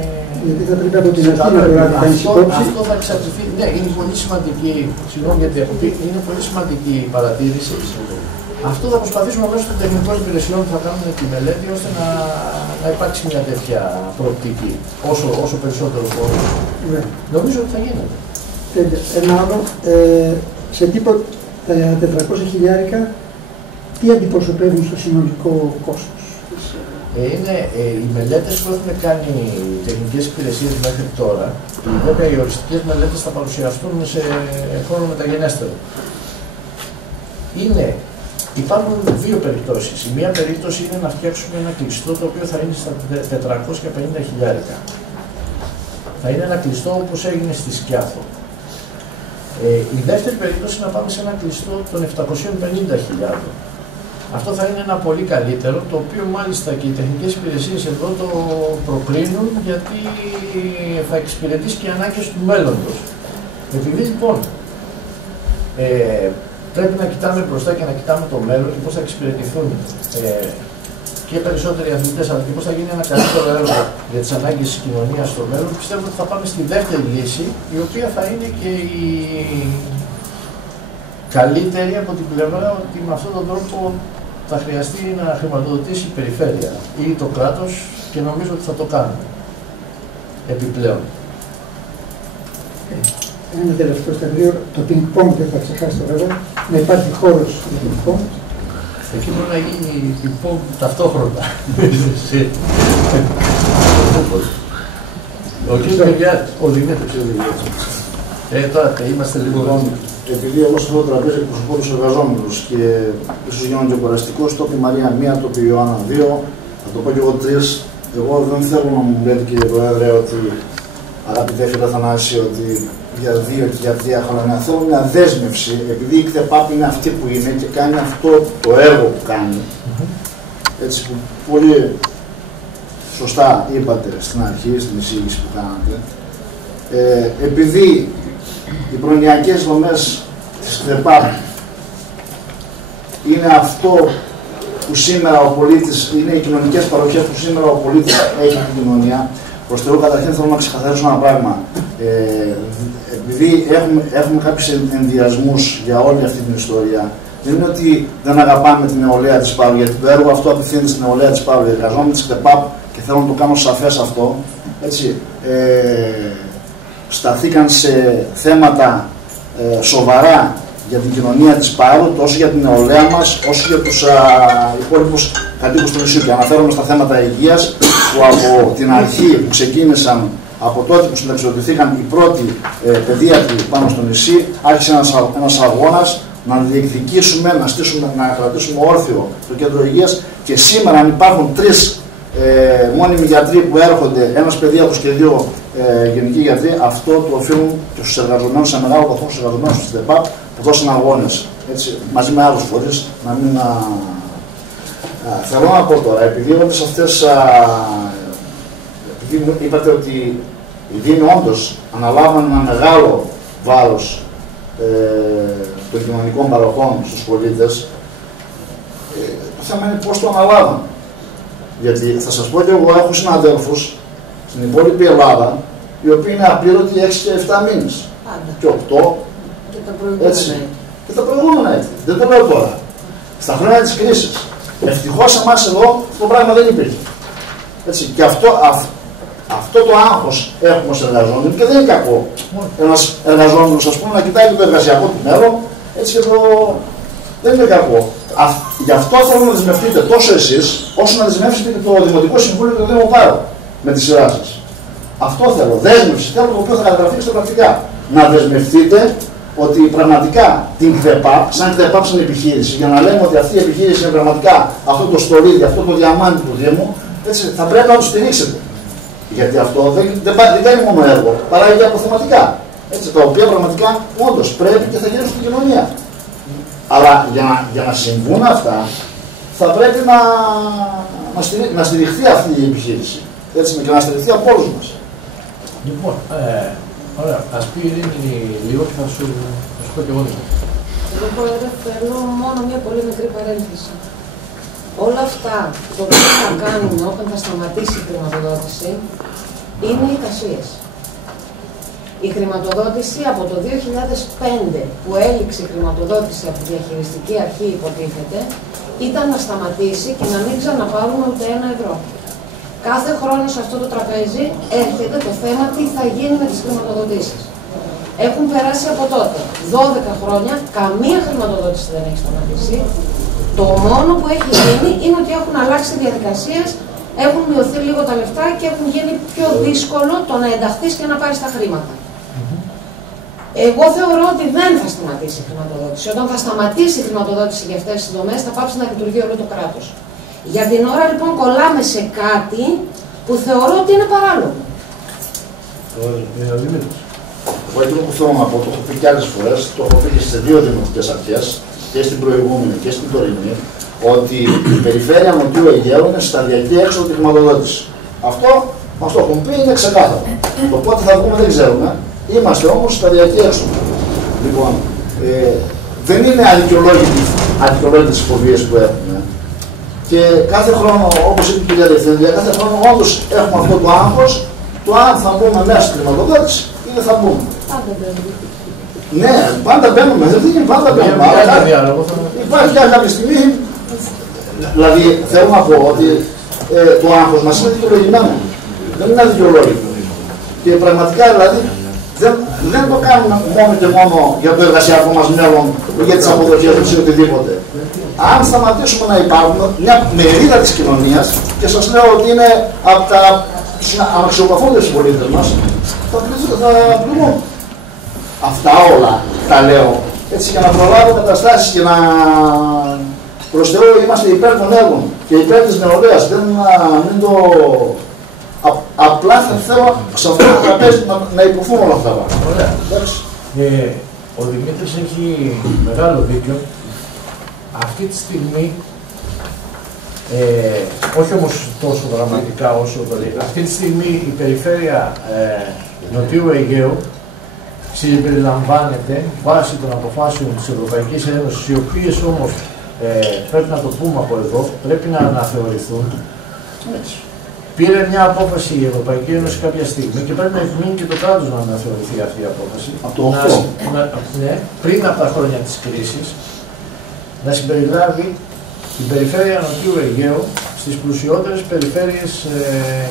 Γιατί θα πρέπει από την αρχή να λάβει υπόψη. Αυτό θα εξαρτηθεί. Ναι, είναι πολύ σημαντική. Συγγνώμη γιατί έχω πει, είναι πολύ σημαντική η παρατήρηση. Αυτό θα προσπαθήσουμε μέσω των τεχνικών υπηρεσιών που θα κάνουμε τη μελέτη ώστε να υπάρξει μια τέτοια προοπτική. Όσο περισσότερο χώρο. Ναι. Νομίζω ότι θα γίνεται. Ένα άλλο, σε τίποτα 400 χιλιάρικα, τι αντιπροσωπεύουν στο συνολικό κόστος? Είναι οι μελέτες που έχουν κάνει οι τεχνικές υπηρεσίες μέχρι τώρα. Βέβαια, οι οριστικές μελέτες θα παρουσιαστούν σε χρόνο μεταγενέστερο. Υπάρχουν δύο περιπτώσεις. Η μία περίπτωση είναι να φτιάξουμε ένα κλειστό το οποίο θα είναι στα 450 χιλιάρικα. Θα είναι ένα κλειστό όπως έγινε στη Σκιάθο. Η δεύτερη περίπτωση είναι να πάμε σε ένα κλειστό των 750 χιλιάδων. Αυτό θα είναι ένα πολύ καλύτερο, το οποίο μάλιστα και οι τεχνικές υπηρεσίες εδώ το προκρίνουν γιατί θα εξυπηρετήσει και οι ανάγκες του μέλλοντος. Επειδή λοιπόν πρέπει να κοιτάμε μπροστά και να κοιτάμε το μέλλον και πώς θα εξυπηρετηθούν και περισσότεροι αθλητές, αλλά και πώς θα γίνει ένα καλύτερο έργο για τις ανάγκες της κοινωνίας στο μέλλον, πιστεύω ότι θα πάμε στη δεύτερη λύση, η οποία θα είναι και η καλύτερη από την πλευρά ότι με αυτόν τον τρόπο θα χρειαστεί να χρηματοδοτήσει η περιφέρεια ή το κράτος και νομίζω ότι θα το κάνουμε επιπλέον. Ένα τελευταίο σταδίο, το ping-pong δεν θα ξεχάσετε βέβαια, να υπάρχει χώρος για ping-pong. Εκεί μπορεί να γίνει ping-pong ταυτόχρονα. Ο κ. Γεωργιάδης, ο Δημήτρης. Τώρα είμαστε λίγο. Επειδή εγώ σε αυτό το τραπέζι εκπροσωπώ τους εργαζόμενους και ίσως γίνονται κουραστικός, το πει η Μαρία 1, το πει η Ιωάννα 2, θα το πω και εγώ 3. Εγώ δεν θέλω να μου λέτε, κύριε Πρόεδρε, ότι αγαπητέ φίλε Θανάση, ότι για 2 και για 3 χρόνια θέλω μια δέσμευση, επειδή η ΚΤΕΠΑΠ είναι αυτή που είναι και κάνει αυτό το έργο που κάνει. Έτσι που πολύ σωστά είπατε στην αρχή, στην εισήγηση που κάνατε. Επειδή οι προνοιακές δομές της ΚΤΕΠΑΠ είναι αυτό που σήμερα ο πολίτης, είναι οι κοινωνικές παροχές που σήμερα ο πολίτης έχει στην κοινωνία. Προς Θεού, καταρχήν θέλω να ξεκαθαρίσω ένα πράγμα. Επειδή έχουμε κάποιους ενδιασμούς για όλη αυτή την ιστορία, δεν είναι ότι δεν αγαπάμε την νεολαία της Πάρου, γιατί το έργο αυτό απευθύνεται στην νεολαία της Πάρου. Οι εργαζόμενοι της ΚΤΕΠΑΠ, και θέλω να το κάνω σαφές αυτό, έτσι, σταθήκαν σε θέματα σοβαρά για την κοινωνία της Πάρου, τόσο για την νεολαία μας, όσο για τους υπόλοιπους κατοίκους του νησιού. Και αναφέρομαι στα θέματα υγείας, που από την αρχή που ξεκίνησαν, από τότε που συνταξιοδοτηθήκαν οι πρώτοι παιδίατροι πάνω στο νησί, άρχισε ένας αγώνας να διεκδικήσουμε, να κρατήσουμε όρθιο το κέντρο υγείας. Και σήμερα, αν υπάρχουν 3 μόνιμοι γιατροί που έρχονται, ένας παιδίατρος και 2 γενικοί γιατροί, αυτό το οφείλουν και στους εργαζομένους, σε μεγάλο βαθμό στους εργαζομένους της ΔΕΠΑΠ που δώσαν αγώνες, έτσι, μαζί με άλλους φορείς, να μην. Θέλω να πω τώρα, επειδή όλες αυτές, επειδή είπατε ότι οι Δήμοι όντως αναλάβαν ένα μεγάλο βάρος των κοινωνικών παροχών στους πολίτες. Το θέμα είναι πώς το αναλάβαν. Γιατί θα σας πω και εγώ, έχω συναδέλφους στην υπόλοιπη Ελλάδα, οι οποίοι είναι απλήρωτοι 6 και 7 μήνες. Και 8. Και τα προηγούμενα έτη. Και τα προηγούμενα έτη. Δεν το λέω τώρα. Στα χρόνια της κρίσης. Ευτυχώς εμάς εδώ το πράγμα δεν υπήρχε. Έτσι. Και αυτό το άγχος έχουμε ως εργαζόμενοι και δεν είναι κακό. Ένας εργαζόμενος, ας πούμε, να κοιτάει το εργασιακό του μέλλον, έτσι και το. Δεν είναι κακό. Γι' αυτό θέλω να δεσμευτείτε τόσο εσείς, όσο να δεσμεύσετε και το Δημοτικό Συμβούλιο και το Δήμο Πάρο με τη σειρά σας. Αυτό θέλω. Δέσμευση. Θέλω το οποίο θα καταγραφεί στα πρακτικά. Να δεσμευτείτε ότι πραγματικά την ΚΔΕΠΑΠ, σαν ΚΔΕΠΑΠ στην επιχείρηση, για να λέμε ότι αυτή η επιχείρηση είναι πραγματικά αυτό το στολίδι, αυτό το διαμάντι του Δήμου, έτσι, θα πρέπει να το στηρίξετε. Γιατί αυτό δεν κάνει μόνο έργο, παράγει και αποθεματικά. Έτσι, τα οποία πραγματικά όντως πρέπει και θα γίνουν στην κοινωνία. Αλλά για να συμβούν αυτά, θα πρέπει να στηριχθεί αυτή η επιχείρηση. Έτσι, και να στηριχθεί από όλους μας. Λοιπόν, ωραία. Ας πει η Ειρήνη λίγο και θα σου πω και εγώ λίγο. Εγώ, Πρόεδρε, θέλω μόνο μια πολύ μικρή παρένθεση. Όλα αυτά που θα κάνουμε όταν θα σταματήσει η χρηματοδότηση είναι οι εικασίες. Η χρηματοδότηση από το 2005 που έληξε η χρηματοδότηση από τη διαχειριστική αρχή, υποτίθεται, ήταν να σταματήσει και να μην ξαναπάρουμε ούτε €1. Κάθε χρόνο σε αυτό το τραπέζι έρχεται το θέμα τι θα γίνει με τις χρηματοδοτήσεις. Έχουν περάσει από τότε 12 χρόνια, καμία χρηματοδότηση δεν έχει σταματήσει. Το μόνο που έχει γίνει είναι ότι έχουν αλλάξει διαδικασίες, έχουν μειωθεί λίγο τα λεφτά και έχουν γίνει πιο δύσκολο το να ενταχθείς και να πάρεις τα χρήματα. Εγώ θεωρώ ότι δεν θα σταματήσει η χρηματοδότηση. Όταν θα σταματήσει η χρηματοδότηση για αυτές τις δομές, θα πάψει να λειτουργεί όλο το κράτος. Για την ώρα λοιπόν κολλάμε σε κάτι που θεωρώ ότι είναι παράλογο. Εγώ εκείνο που θέλω να πω, το έχω πει και άλλες φορές, το έχω πει και σε 2 δημοτικές αρχές, και στην προηγούμενη και στην τωρινή, ότι η περιφέρεια Νοτιού Αιγαίου είναι σταδιακή έξω από τη χρηματοδότηση. Αυτό μας το έχουν πει, είναι ξεκάθαρο. Το πότε θα βγούμε δεν ξέρουμε. Είμαστε όμως σταδιακή έξω. Λοιπόν, δεν είναι αδικαιολόγητες φοβίες που έχουμε. Και κάθε χρόνο, όπως είπε η κυρία Διευθύντρια, κάθε χρόνο όντως έχουμε αυτό το άγχος, το αν θα μπούμε μέσα στη χρηματοδότηση ή δεν θα μπούμε. Ναι, πάντα μπαίνουμε, δεν είναι πάντα μπαίνουμε. Υπάρχει κάποια στιγμή, δηλαδή θέλω να πω ότι το άγχος μας είναι δικαιολογημένο. Δεν είναι αδικαιολόγητο. Και πραγματικά δηλαδή δεν το κάνουμε μόνο και μόνο για το εργασιακό μας μέλλον ή για τις αποδοχές μας ή οτιδήποτε. Αν σταματήσουμε να υπάρχουμε, μια μερίδα της κοινωνίας, και σας λέω ότι είναι από τα αναξιοπαθούντες πολίτες μας, θα πληγούν. Αυτά όλα τα λέω έτσι για να προλάβω καταστάσεις και να προς Θεού είμαστε υπέρ των έργων και υπέρ της νεολαίας. Μην το. Απλά θα θέλω σε αυτό το τραπέζι να υποθούν όλα αυτά. Ωραία. Ο Δημήτρης έχει μεγάλο δίκιο. Αυτή τη στιγμή, όχι όμως τόσο δραματικά όσο το λέει, αυτή τη στιγμή η περιφέρεια Νοτιού Αιγαίου συμπεριλαμβάνεται βάσει των αποφάσεων της Ευρωπαϊκής Ένωσης, οι οποίες όμως πρέπει να το πούμε από εδώ, πρέπει να αναθεωρηθούν. Πήρε μια απόφαση η Ευρωπαϊκή Ένωση κάποια στιγμή και πρέπει να επιμείνει και το κράτος να αναθεωρηθεί αυτή η απόφαση. Ναι, πριν από τα χρόνια της κρίσης, να συμπεριλάβει την περιφέρεια Νοτιού Αιγαίου στις πλουσιότερες περιφέρειες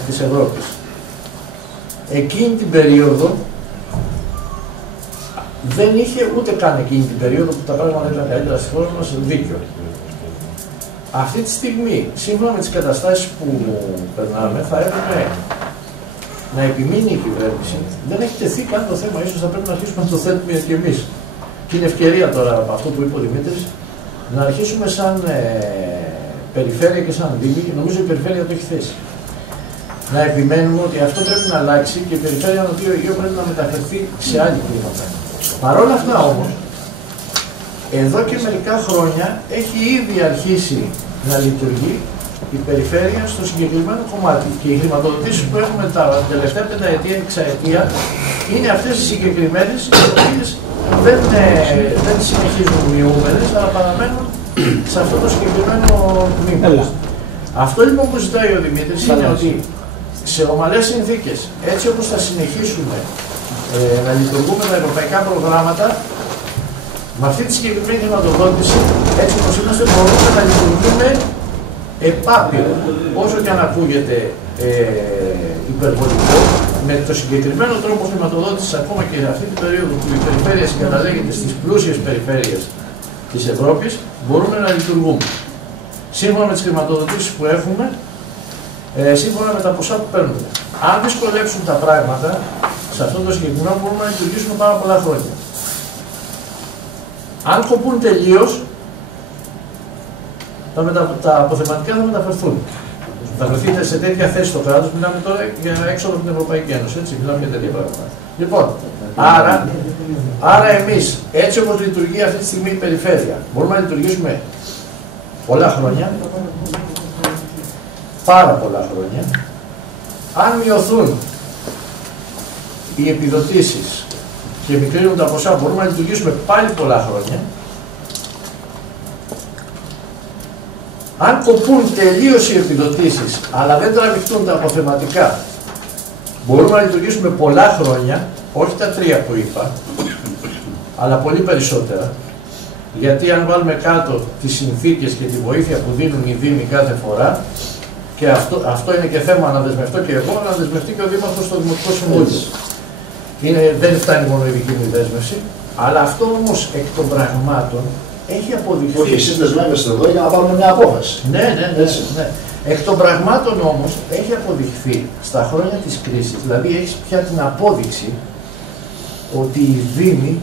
της Ευρώπης. Εκείνη την περίοδο δεν είχε ούτε καν εκείνη την περίοδο που τα πράγματα ήταν καλύτερα στη χώρα μας δίκιο. Αυτή τη στιγμή, σύμφωνα με τις καταστάσεις που περνάμε, θα έπρεπε να επιμείνει η κυβέρνηση. Δεν έχει τεθεί καν το θέμα, ίσως θα πρέπει να αρχίσουμε να το θέτουμε και εμείς. Και είναι ευκαιρία τώρα από αυτό που είπε ο Δημήτρης, να αρχίσουμε σαν περιφέρεια και σαν δήμη, και νομίζω η περιφέρεια το έχει θέσει. Να επιμένουμε ότι αυτό πρέπει να αλλάξει και η περιφέρεια Νοτιού Αιγαίου πρέπει να μεταφερθεί σε άλλη κλίμακα. Παρ' όλα αυτά όμως, εδώ και μερικά χρόνια έχει ήδη αρχίσει να λειτουργεί η περιφέρεια στο συγκεκριμένο κομμάτι. Και οι χρηματοδοτήσεις που έχουμε τα τελευταία πενταετία, εξαετία, είναι αυτές οι συγκεκριμένες, οι οποίες δεν συνεχίζουν μειούμενες, αλλά παραμένουν σε αυτό το συγκεκριμένο τμήμα. Αυτό λοιπόν που ζητάει ο Δημήτρης είναι ότι σε ομαλές συνθήκες, έτσι όπως θα συνεχίσουμε να λειτουργούμε τα ευρωπαϊκά προγράμματα, με αυτή τη συγκεκριμένη χρηματοδότηση, έτσι όπως είμαστε, μπορούμε να λειτουργούμε επάπειρα, όσο και αν ακούγεται υπερβολικό, με το συγκεκριμένο τρόπο χρηματοδότησης, ακόμα και σε αυτή την περίοδο που η περιφέρεια συγκαταλέγεται στις πλούσιες περιφέρειες της Ευρώπης, μπορούμε να λειτουργούμε. Σύμφωνα με τις χρηματοδοτήσεις που έχουμε, σύμφωνα με τα ποσά που παίρνουμε. Αν δυσκολέψουν τα πράγματα, σε αυτό το συγκεκριμένο μπορούμε να λειτουργήσουμε πάρα πολλά χρόνια. Αν κοπούν τελείως, τα αποθεματικά θα μεταφερθούν. Θα βρεθείτε σε τέτοια θέση στο κράτος, μιλάμε τώρα για έξοδο από την Ευρωπαϊκή Ένωση, έτσι, μιλάμε για τέτοια πράγματα. Λοιπόν, άρα εμείς, έτσι όπως λειτουργεί αυτή τη στιγμή η περιφέρεια, μπορούμε να λειτουργήσουμε πολλά χρόνια, πάρα πολλά χρόνια. Αν μειωθούν οι επιδοτήσεις και μικρύνουν τα ποσά, μπορούμε να λειτουργήσουμε πάλι πολλά χρόνια. Αν κοπούν τελείως οι επιδοτήσεις, αλλά δεν τραβηχτούν τα αποθεματικά, μπορούμε να λειτουργήσουμε πολλά χρόνια, όχι τα 3 που είπα, αλλά πολύ περισσότερα. Γιατί αν βάλουμε κάτω τις συνθήκες και τη βοήθεια που δίνουν οι Δήμοι κάθε φορά, και αυτό είναι και θέμα να δεσμευτώ και εγώ, να δεσμευτεί και ο Δήμαρχος στο Δημοτικό Συμβούλιο. Δεν φτάνει μόνο η δική μου δέσμευση, αλλά αυτό όμως εκ των πραγμάτων έχει αποδειχθεί. Όχι, εσείς δεσμεύεστε εδώ για να πάρουμε μια απόφαση. Ναι. Εκ των πραγμάτων όμως έχει αποδειχθεί στα χρόνια της κρίσης, δηλαδή έχει πια την απόδειξη ότι οι Δήμοι,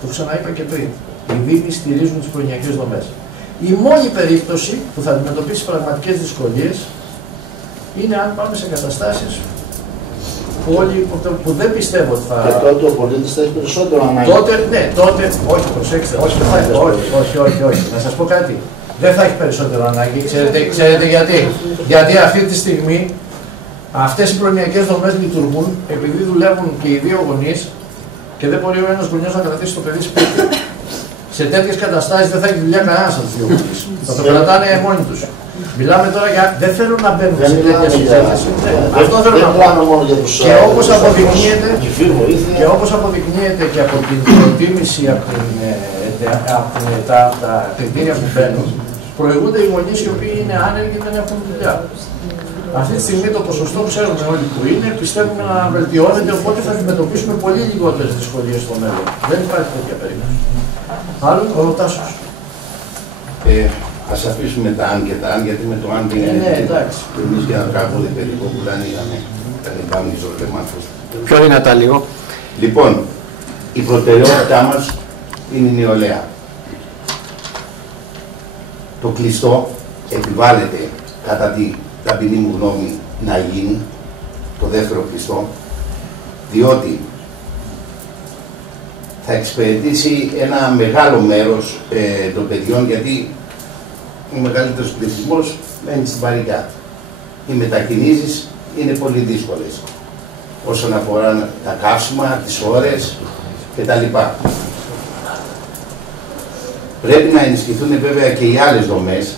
το ξαναείπα και πριν, οι Δήμοι στηρίζουν τις προνοιακές δομές. Η μόνη περίπτωση που θα αντιμετωπίσει πραγματικές δυσκολίες είναι αν πάμε σε καταστάσεις που δεν πιστεύω ότι θα... Και τότε ο πολίτης θα έχει περισσότερο ανάγκη. Τότε, όχι, προσέξτε, όχι. Να σας πω κάτι. Δεν θα έχει περισσότερο ανάγκη. Ξέρετε γιατί. Γιατί αυτή τη στιγμή αυτές οι προνοιακές δομές λειτουργούν επειδή δουλεύουν και οι δύο γονείς και δεν μπορεί ο ένας γονιός να κρατήσει το παιδί σπίτι. Σε τέτοιες καταστάσεις δεν θα έχει δουλειά κανένας από τους δύο γονείς. Θα το κρατάνε μόνοι τους. Μιλάμε τώρα για. Δεν θέλω να μπαίνουμε σε τέτοια συζήτηση. Αυτό θέλω να πω. Και όπως αποδεικνύεται και από την προτίμηση από τα κριτήρια που μπαίνουν, προηγούνται οι γονείς οι οποίοι είναι άνεργοι και δεν έχουν δουλειά. Αυτή τη στιγμή το ποσοστό ξέρουμε όλοι που είναι, πιστεύουμε να βελτιώνεται, οπότε θα αντιμετωπίσουμε πολύ λιγότερες δυσκολίες στο μέλλον. Δεν υπάρχει τέτοια περίπτωση. Άλλο, ο Τάσος. Ας αφήσουμε τα αν και τα αν, γιατί με το αν δεν είναι. Εντάξει. Εμείς για να τραγούδι περίπου που λένε είχαμε. Δεν πάμε ισορροπημάτους. Πιο δυνατά λίγο. Λοιπόν, η προτεραιότητά μας είναι η νεολαία. Το κλειστό επιβάλλεται κατά τη ταπεινή μου γνώμη να γίνει το δεύτερο κλειστό, διότι θα εξυπηρετήσει ένα μεγάλο μέρος των παιδιών, γιατί ο μεγαλύτερος πληθυσμός μένει στην παροικιά. Οι μετακινήσεις είναι πολύ δύσκολες όσον αφορά τα καύσιμα, τις ώρες κτλ. Πρέπει να ενισχυθούν βέβαια και οι άλλες δομές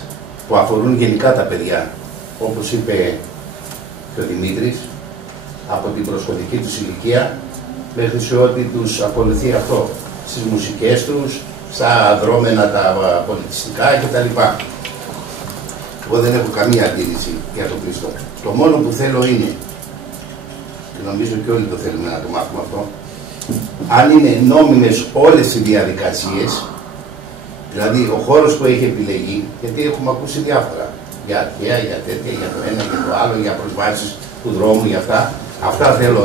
που αφορούν γενικά τα παιδιά, όπως είπε και ο Δημήτρης, από την προσχολική τους ηλικία μέχρι σε ό,τι τους ακολουθεί αυτό, στις μουσικές τους, στα δρόμενα τα πολιτιστικά κτλ. Εγώ δεν έχω καμία αντίρρηση για το κλειστό. Το μόνο που θέλω είναι, και νομίζω και όλοι το θέλουμε να το μάθουμε αυτό, αν είναι νόμιμες όλες οι διαδικασίες, δηλαδή ο χώρος που έχει επιλεγεί, γιατί έχουμε ακούσει διάφορα, για αρχαία, για τέτοια, για το ένα, για το άλλο, για προσβάσεις του δρόμου, για αυτά. Αυτά θέλω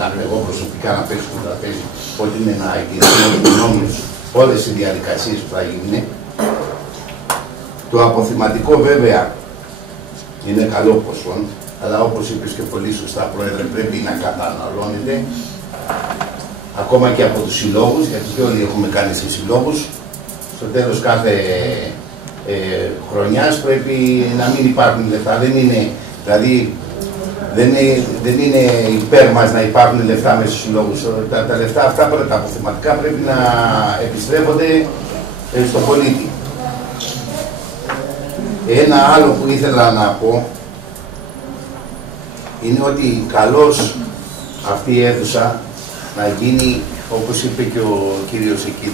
να εγώ προσωπικά να πέσω στο τραπέζι, ότι είναι να εγκριθούν νόμιμες όλες οι διαδικασίες που θα γίνουν. Το αποθυματικό βέβαια είναι καλό ποσό, αλλά όπως είπες και πολύ σωστά, Πρόεδρε, πρέπει να καταναλώνεται ακόμα και από τους συλλόγους, γιατί και όλοι έχουμε κάνει σε συλλόγους. Στο τέλος κάθε χρονιάς πρέπει να μην υπάρχουν λεφτά. Δεν είναι, δηλαδή, δεν είναι υπέρ μας να υπάρχουν λεφτά μέσα στους συλλόγους. Τα λεφτά αυτά, τα αποθεματικά πρέπει να επιστρέφονται στον πολίτη. Ένα άλλο που ήθελα να πω είναι ότι καλώς αυτή η αίθουσα να γίνει, όπως είπε και ο κύριος εκεί,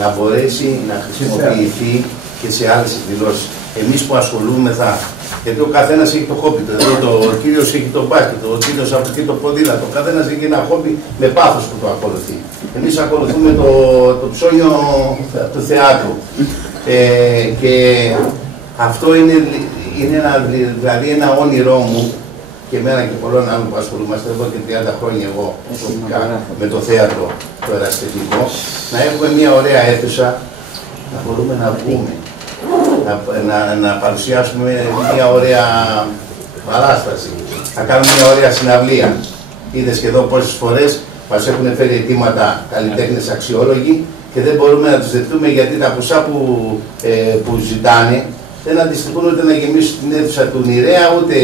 να μπορέσει να χρησιμοποιηθεί και σε άλλες εκδηλώσεις. Εμείς που ασχολούμεθα, γιατί ο καθένας έχει το χόμπι του, εδώ ο κύριος έχει το μπάσκετ, ο κύριος από εκεί το ποδήλατο, ο καθένας έχει ένα χόμπι με πάθος που το ακολουθεί. Εμείς ακολουθούμε το ψώνιο του θεάτρου. Και αυτό είναι δηλαδή ένα όνειρό μου και εμένα και πολλών άλλων που ασχολούμαστε εδώ και 30 χρόνια εγώ προσωπικά με το θέατρο, το ερασιτεχνικό, να έχουμε μια ωραία αίθουσα, να μπορούμε να πούμε, να παρουσιάσουμε μια ωραία παράσταση, να κάνουμε μια ωραία συναυλία. Είδες και εδώ πόσες φορές μας έχουν φέρει αιτήματα καλλιτέχνες αξιόλογοι και δεν μπορούμε να τους δεχτούμε γιατί τα ποσά που ζητάνε δεν αντιστοιχούν ούτε να γεμίσουν την αίθουσα του Νηρέα ούτε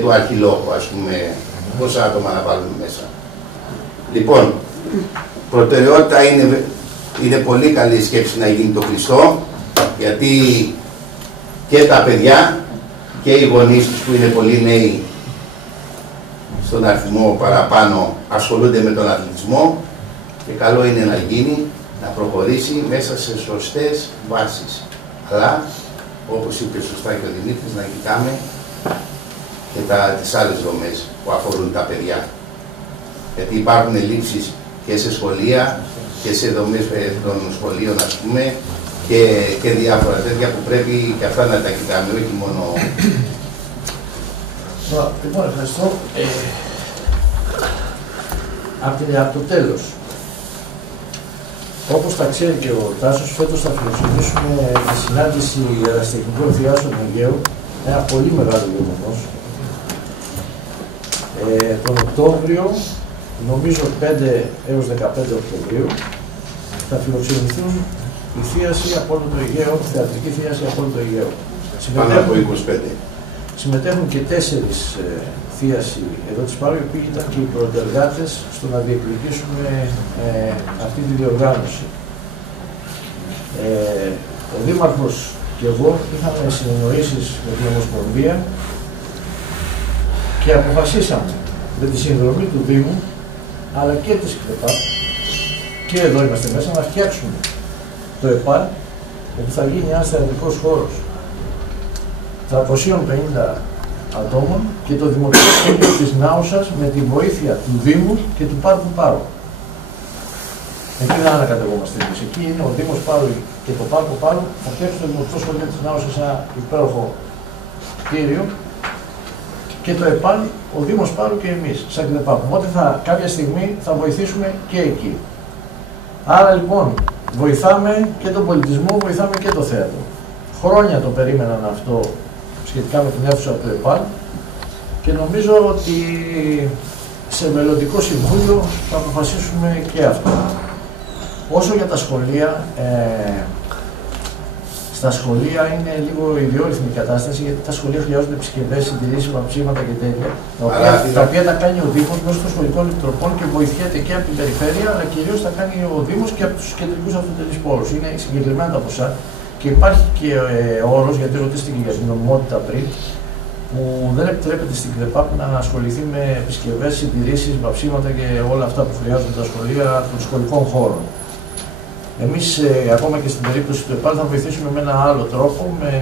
του Αρχιλόχου, ας πούμε, πόσα άτομα να βάλουμε μέσα. Λοιπόν, προτεραιότητα είναι πολύ καλή σκέψη να γίνει το κλειστό, γιατί και τα παιδιά και οι γονείς τους που είναι πολύ νέοι στον αριθμό παραπάνω ασχολούνται με τον αθλητισμό και καλό είναι να γίνει, να προχωρήσει μέσα σε σωστές βάσεις. Αλλά, όπως είπε σωστά και ο Δημήτρης, να κοιτάμε και τις άλλες δομές που αφορούν τα παιδιά. Γιατί υπάρχουν ελλείψεις και σε σχολεία και σε δομές των σχολείων, ας πούμε, και διάφορα τέτοια που πρέπει και αυτά να τα κοιτάμε, όχι μόνο... Λοιπόν, ευχαριστώ. Από το τέλος, όπως τα ξέρει και ο Τάσος, φέτος θα φιλοξενήσουμε τη συνάντηση ερασιτεχνικών θεάτρων του Αιγαίου, ένα πολύ μεγάλο γεγονός. Τον Οκτώβριο, νομίζω 5 έως 15 Οκτωβρίου, θα φιλοξενηθούν η θίαση από όλο το Αιγαίο, θεατρική θίαση από όλο το Αιγαίο. Πάνω από 25. Συμμετέχουν και 4 θίαση εδώ της Πάρου, οι οποίοι ήταν και οι προεργάτες στο να διεκδικήσουμε αυτή τη διοργάνωση. Ο Δήμαρχος και εγώ είχαμε συνεννοήσεις με την Ομοσπονδία και αποφασίσαμε με τη συνδρομή του Δήμου αλλά και της ΚΔΕΠΑ, και εδώ είμαστε μέσα, να φτιάξουμε το ΕΠΑΡ, όπου θα γίνει ένας θεατρικός χώρος 350 ατόμων και το Δημοτικό Κέντρο της Νάουσας με τη βοήθεια του Δήμου και του Πάρκου Πάρου. Εκεί δεν ανακατευόμαστε εμείς. Εκεί είναι ο Δήμος Πάρου και το Πάρκο Πάρου, θα φτιάξουν το Δημοτικό Σχολείο της Νάουσας ένα υπέροχο κτίριο και το ΕΠΑΝ, ο Δήμος Πάρου και εμείς, σαν ΚΔΕΠΑ. Οπότε κάποια στιγμή θα βοηθήσουμε και εκεί. Άρα λοιπόν, βοηθάμε και τον πολιτισμό, βοηθάμε και το θέατρο. Χρόνια το περίμεναν αυτό σχετικά με την αίθουσα του ΕΠΑΝ και νομίζω ότι σε μελλοντικό συμβούλιο θα αποφασίσουμε και αυτό. Όσο για τα σχολεία, στα σχολεία είναι λίγο ιδιόρυθμη η κατάσταση, γιατί τα σχολεία χρειάζονται επισκευές, συντηρήσεις, βαμψίματα και τέτοια, τα οποία τα κάνει ο Δήμος μέσω των σχολικών επιτροπών και βοηθιέται και από την περιφέρεια, αλλά κυρίως τα κάνει ο Δήμος και από τους κεντρικούς αυτοτελείς πόρους. Είναι συγκεκριμένα τα ποσά και υπάρχει και όρος, γιατί ρωτήσατε και για την νομιμότητα πριν, που δεν επιτρέπεται στην ΚΔΕΠΑΠ να ασχοληθεί με επισκευές, συντηρήσεις, βαμψίματα και όλα αυτά που χρειάζονται τα σχολεία των σχολικών χώρων. Εμείς ακόμα και στην περίπτωση του ΕΠΑΛ θα βοηθήσουμε με ένα άλλο τρόπο, με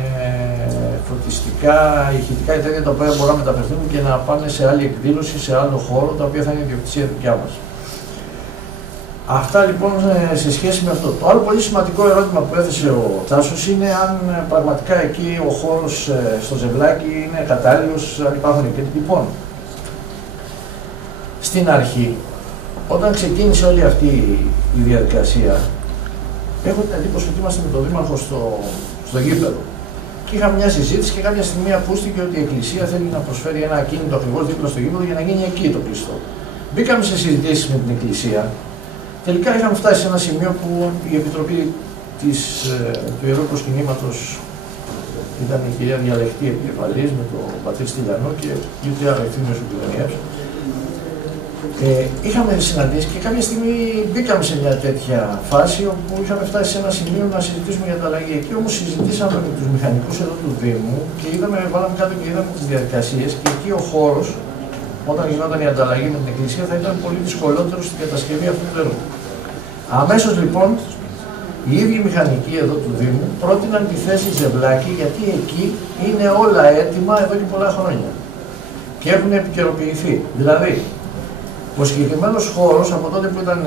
φωτιστικά, ηχητικά και τέτοια τα οποία μπορούν να μεταφερθούν και να πάνε σε άλλη εκδήλωση, σε άλλο χώρο, τα οποία θα είναι ιδιοκτησία δικιά μας. Αυτά λοιπόν σε σχέση με αυτό. Το άλλο πολύ σημαντικό ερώτημα που έθεσε ο Τάσος είναι αν πραγματικά εκεί ο χώρος στο Ζευλάκι είναι κατάλληλος, αν υπάρχουν και λοιπόν. Στην αρχή, όταν ξεκίνησε όλη αυτή η διαδικασία, έχω την εντύπωση ότι είμαστε με τον Δήμαρχο στο γήπεδο. Και είχαμε μια συζήτηση και κάποια στιγμή ακούστηκε ότι η Εκκλησία θέλει να προσφέρει ένα ακίνητο ακριβώς δίπλα στο γήπεδο για να γίνει εκεί το κλειστό. Μπήκαμε σε συζητήσεις με την Εκκλησία. Τελικά είχαμε φτάσει σε ένα σημείο που η Επιτροπή του Ιερού Προσκυνήματος ήταν η κυρία Διαλεκτή επικεφαλής με τον πατήρ Στυλιανό και ούτε άλλο ευθύνος επικοινωνίας. Είχαμε συναντήσει και κάποια στιγμή μπήκαμε σε μια τέτοια φάση όπου είχαμε φτάσει σε ένα σημείο να συζητήσουμε για τα αλλαγή. Εκεί όμως συζητήσαμε με τους μηχανικούς εδώ του Δήμου και βάλαμε κάτω και είδαμε τις διαδικασίες και εκεί ο χώρος, όταν γινόταν η ανταλλαγή με την Εκκλησία, θα ήταν πολύ δυσκολότερο στην κατασκευή αυτού του έργου. Αμέσως λοιπόν οι ίδιοι μηχανικοί εδώ του Δήμου πρότειναν τη θέση Ζευλάκη γιατί εκεί είναι όλα έτοιμα εδώ και πολλά χρόνια και έχουν επικαιροποιηθεί. Δηλαδή, ο συγκεκριμένος χώρος από τότε που ήταν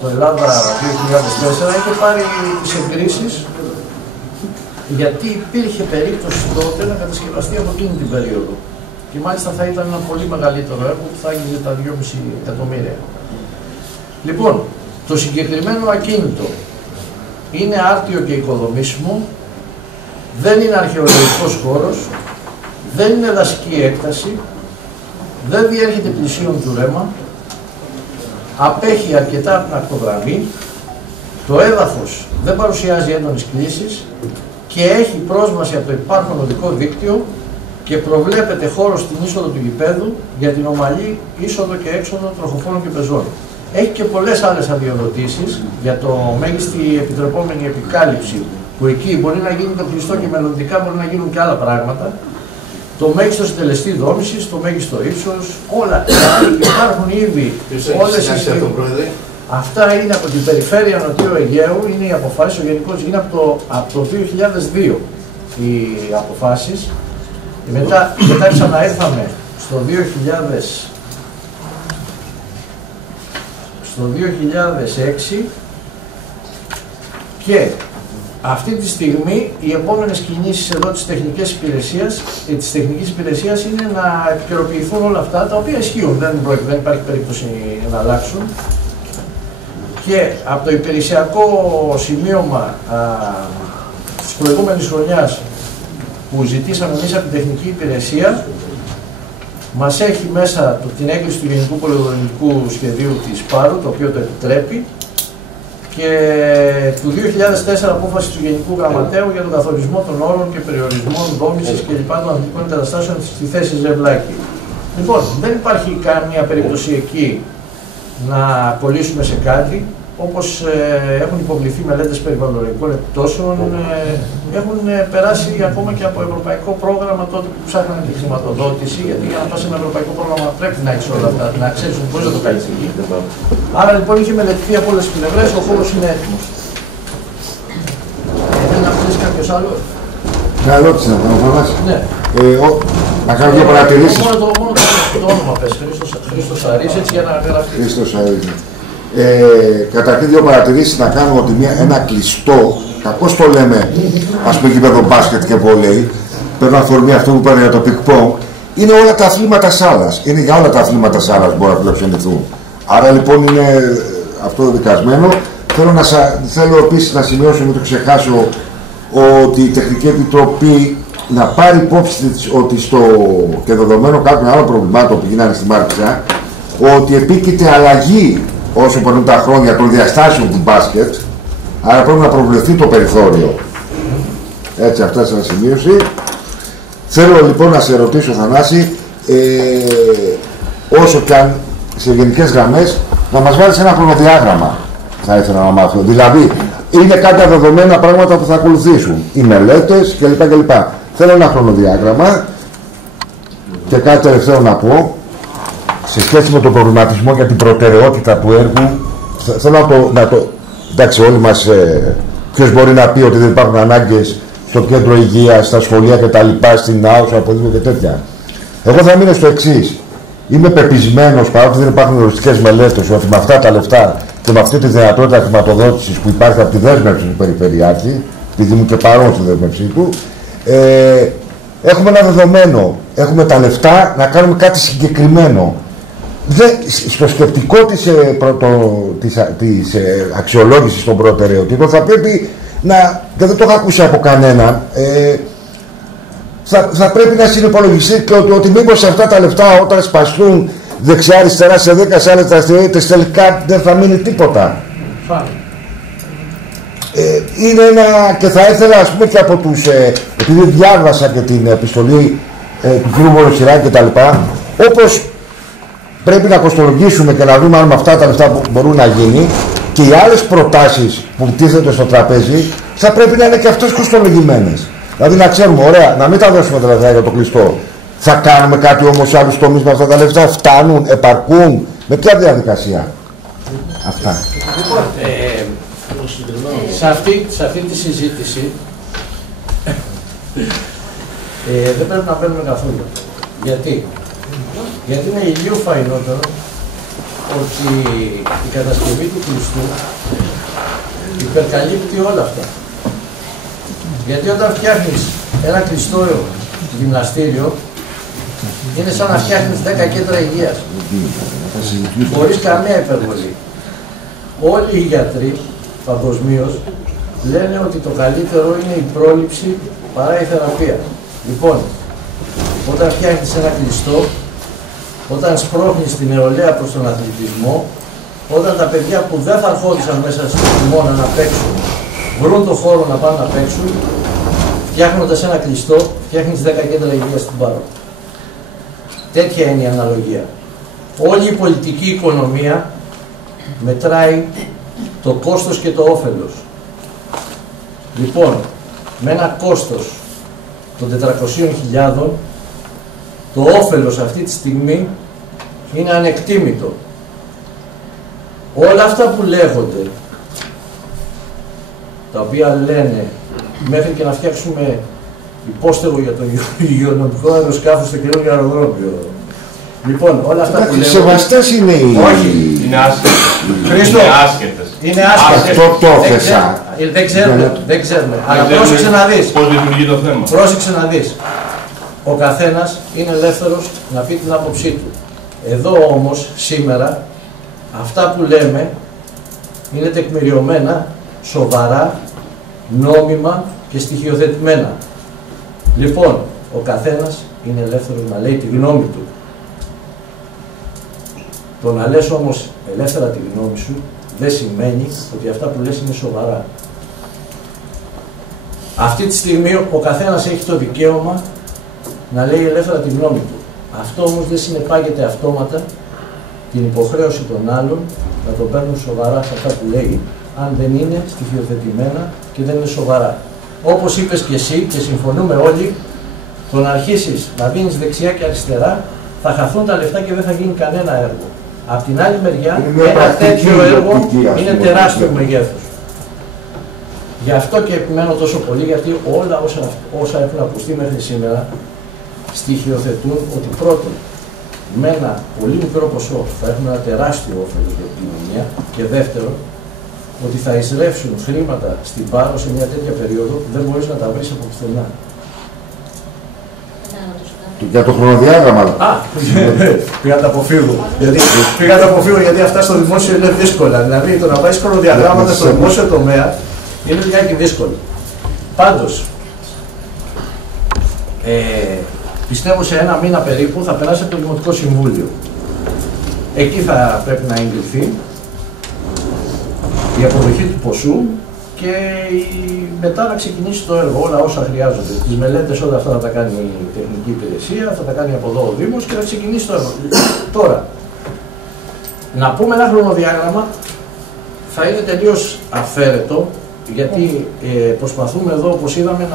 το Ελλάδα 2004 είχε πάρει τις εγκρίσεις γιατί υπήρχε περίπτωση τότε να κατασκευαστεί από εκείνη την περίοδο. Και μάλιστα θα ήταν ένα πολύ μεγαλύτερο έργο που θα άγγιζε τα 2,5 εκατομμύρια. Λοιπόν, το συγκεκριμένο ακίνητο είναι άρτιο και οικοδομήσιμο, δεν είναι αρχαιολογικός χώρος, δεν είναι δασική έκταση, δεν διέρχεται πλησίον του ρέμα, απέχει αρκετά από την ακτογραμμή, το έδαφος δεν παρουσιάζει έντονες κλίσεις και έχει πρόσβαση από το υπάρχον οδικό δίκτυο και προβλέπεται χώρο στην είσοδο του γηπέδου για την ομαλή είσοδο και έξοδο τροχοφόρων και πεζών. Έχει και πολλές άλλες αδειοδοτήσεις για το μέγιστη επιτρεπόμενη επικάλυψη που εκεί μπορεί να γίνει το κλειστό και μελλοντικά μπορεί να γίνουν και άλλα πράγματα. Το μέγιστο συντελεστή δόμησης, το μέγιστο ύψος, όλα υπάρχουν ήδη όλες οι στιγμές. Αυτά είναι από την περιφέρεια Νοτιού Αιγαίου, είναι οι αποφάσεις, ο γενικός είναι από το 2002 οι αποφάσεις. Μετά ξαναέρθαμε στο 2006 και αυτή τη στιγμή οι επόμενες κινήσεις εδώ της τεχνικής υπηρεσίας είναι να επικαιροποιηθούν όλα αυτά τα οποία ισχύουν, δεν υπάρχει περίπτωση να αλλάξουν. Και από το υπηρεσιακό σημείωμα της προηγούμενης χρονιάς που ζητήσαμε εμείς από την τεχνική υπηρεσία, μας έχει μέσα την έγκριση του Γενικού Πολυδομικού Σχεδίου της Πάρου, το οποίο το επιτρέπει, και του 2004 απόφαση του Γενικού Γραμματέου για τον καθορισμό των όρων και περιορισμών δόμησης κλπ. Των αθλητικών εγκαταστάσεων στη θέση Ζευλάκη. Λοιπόν, δεν υπάρχει καμία περίπτωση εκεί να κολλήσουμε σε κάτι. Όπως έχουν υποβληθεί μελέτες περιβαλλοντικών επιπτώσεων, έχουν περάσει ακόμα και από ευρωπαϊκό πρόγραμμα τότε που ψάχνανε τη χρηματοδότηση, γιατί για να πας σε ένα ευρωπαϊκό πρόγραμμα πρέπει να έχεις όλα αυτά, να ξέρεις ότι μπορείς να το κάνεις εκεί. Άρα λοιπόν είχε μελετηθεί από όλες τις πλευρές, ο χώρος είναι έτοιμος. Θέλει να πεις κάποιος άλλο? Μια ερώτηση να κάνω, φαντάσει. Ναι. Να κάνω δύο παρατηρήσεις. Μόνο το όνομα πες, Χρήστος Αρής, έτσι για να γραφτεί. Χρήστος Αρής. Καταρχήν δύο παρατηρήσεις να κάνω ότι ένα κλειστό, κακώς το λέμε, ας πούμε γήπεδο μπάσκετ και βόλεϊ, παίρνω αφορμή αυτό που είπατε για το πικ-πονγκ, είναι όλα τα αθλήματα σάλας. Είναι για όλα τα αθλήματα σάλας μπορούν να φιλοξενηθούν. Άρα λοιπόν είναι αυτό δικασμένο. Θέλω επίσης να σημειώσω, μην το ξεχάσω, ότι η Τεχνική Επιτροπή να πάρει υπόψη ότι και δεδομένο κάποιων άλλων προβλημάτων που γίνανε στη Μάρτσα, ότι επίκειται αλλαγή όσο περνούν τα χρόνια των διαστάσεων του μπάσκετ, άρα πρέπει να προβλεφθεί το περιθώριο. Έτσι, αυτά σε σημείωση. Θέλω λοιπόν να σε ρωτήσω, Θανάση, όσο και αν σε γενικές γραμμές, να μας βάλεις ένα χρονοδιάγραμμα, θα ήθελα να μάθω. Δηλαδή, είναι κάποια δεδομένα πράγματα που θα ακολουθήσουν, οι μελέτες κλπ. Θέλω ένα χρονοδιάγραμμα και κάτι τελευταίο να πω. Σε σχέση με τον προβληματισμό για την προτεραιότητα του έργου, θέλω να το εντάξει, όλοι μας, ποιος μπορεί να πει ότι δεν υπάρχουν ανάγκες στο κέντρο υγείας, στα σχολεία κτλ, στην ΑΟΣ, αποδείγμα και τέτοια. Εγώ θα μείνω στο εξής. Είμαι πεπισμένος, παρότι δεν υπάρχουν οριστικές μελέτες, ότι με αυτά τα λεφτά και με αυτή τη δυνατότητα χρηματοδότησης που υπάρχει από τη δέσμευση του Περιφερειάρχη, επειδή είμαι και παρόν στη δέσμευσή του, έχουμε ένα δεδομένο. Έχουμε τα λεφτά να κάνουμε κάτι συγκεκριμένο. Στο σκεπτικό της αξιολόγησης των προτεραιοτήτων θα πρέπει να, και δεν το έχω ακούσει από κανέναν, θα πρέπει να συνυπολογιστεί και ότι μήπως σε αυτά τα λεφτά όταν σπαστούν δεξιά-αριστερά σε 10 άλλες δραστηριότητες τελικά δεν θα μείνει τίποτα. Είναι ένα, και θα ήθελα ας πούμε και από τους, επειδή διάβασα και την επιστολή του κ. Βολοσιράκη και τα λοιπά, όπως πρέπει να κοστολογήσουμε και να δούμε αν με αυτά τα λεφτά που μπορούν να γίνει, και οι άλλες προτάσεις που τίθενται στο τραπέζι θα πρέπει να είναι και αυτές κοστολογημένες. Δηλαδή να ξέρουμε, ωραία, να μην τα δώσουμε τα λεφτά για το κλειστό. Θα κάνουμε κάτι όμως σε άλλους τομείς με αυτά τα λεφτά, φτάνουν, επαρκούν, με ποια διαδικασία. Αυτά. Λοιπόν, σε αυτή τη συζήτηση δεν πρέπει να παίρνουμε καθόλου. Γιατί είναι ηλίου φαϊνότερο ότι η κατασκευή του κλειστού υπερκαλύπτει όλα αυτά. Γιατί όταν φτιάχνεις ένα κλειστό γυμναστήριο, είναι σαν να φτιάχνεις 10 κέντρα υγείας. Χωρίς καμία υπερβολή. Όλοι οι γιατροί παγκοσμίως λένε ότι το καλύτερο είναι η πρόληψη παρά η θεραπεία. Λοιπόν, όταν φτιάχνεις ένα κλειστό, όταν σπρώχνεις την νεολαία προς τον αθλητισμό, όταν τα παιδιά που δεν θα ερχόντουσαν μέσα στο χειμώνα να παίξουν, βρουν το χώρο να πάνε να παίξουν, φτιάχνοντας ένα κλειστό, φτιάχνεις 10 κέντρα υγείας στην Πάρο. Τέτοια είναι η αναλογία. Όλη η πολιτική οικονομία μετράει το κόστος και το όφελος. Λοιπόν, με ένα κόστος των 400.000, το όφελος αυτή τη στιγμή είναι ανεκτήμητο. Όλα αυτά που λέγονται, τα οποία λένε μέχρι και να φτιάξουμε υπόστεγο για το υγειονομικό αεροσκάφο στο καινούργιο αεροδρόμιο. Λοιπόν, όλα αυτά που λέγονται... Σεβαστές είναι οι... Όχι. Είναι άσχετες. Χρήστο, είναι άσχετες. Αυτό το έθεσα. Δεν ξέρουμε. Αλλά πρόσεξε να δεις. Πώς λειτουργεί το θέμα. Πρόσεξε να δεις. Ο καθένας είναι ελεύθερος να πει την άποψή του. Εδώ όμως, σήμερα, αυτά που λέμε είναι τεκμηριωμένα, σοβαρά, νόμιμα και στοιχειοθετημένα. Λοιπόν, ο καθένας είναι ελεύθερος να λέει τη γνώμη του. Το να λες όμως ελεύθερα τη γνώμη σου δεν σημαίνει ότι αυτά που λες είναι σοβαρά. Αυτή τη στιγμή ο καθένας έχει το δικαίωμα να λέει ελεύθερα τη γνώμη του. Αυτό όμως δεν συνεπάγεται αυτόματα την υποχρέωση των άλλων να τον παίρνουν σοβαρά σε αυτά που λέει, αν δεν είναι στοιχειοθετημένα και δεν είναι σοβαρά. Όπως είπες και εσύ και συμφωνούμε όλοι, το να αρχίσεις να δίνεις δεξιά και αριστερά θα χαθούν τα λεφτά και δεν θα γίνει κανένα έργο. Απ' την άλλη μεριά, ένα τέτοιο έργο είναι τεράστιο μεγέθους. Γι' αυτό και επιμένω τόσο πολύ, γιατί όλα όσα έχουν ακουστεί μέχρι σήμερα στοιχειοθετούν ότι πρώτον, με ένα πολύ μικρό ποσό θα έχουν ένα τεράστιο όφελος για την κοινωνία, και δεύτερον, ότι θα εισρεύσουν χρήματα στην Πάρο σε μια τέτοια περίοδο που δεν μπορείς να τα βρεις από πουθενά. Για το χρονοδιάγραμμα. Α, πήγα να τα αποφύγω γιατί αυτά στο δημόσιο είναι δύσκολα. Δηλαδή το να βάζεις χρονοδιαγράμματα στο δημόσιο τομέα είναι λιγάκι δύσκολο. Πάντως, πιστεύω σε ένα μήνα περίπου θα περάσει από το Δημοτικό Συμβούλιο. Εκεί θα πρέπει να εγκριθεί η αποδοχή του ποσού και μετά να ξεκινήσει το έργο, όλα όσα χρειάζονται. Τις μελέτες, όλα αυτά θα τα κάνει η τεχνική υπηρεσία, θα τα κάνει από εδώ ο Δήμος και θα ξεκινήσει το έργο. Τώρα, να πούμε ένα χρονοδιάγραμμα θα είναι τελείως αφαίρετο, γιατί προσπαθούμε εδώ, όπως είδαμε,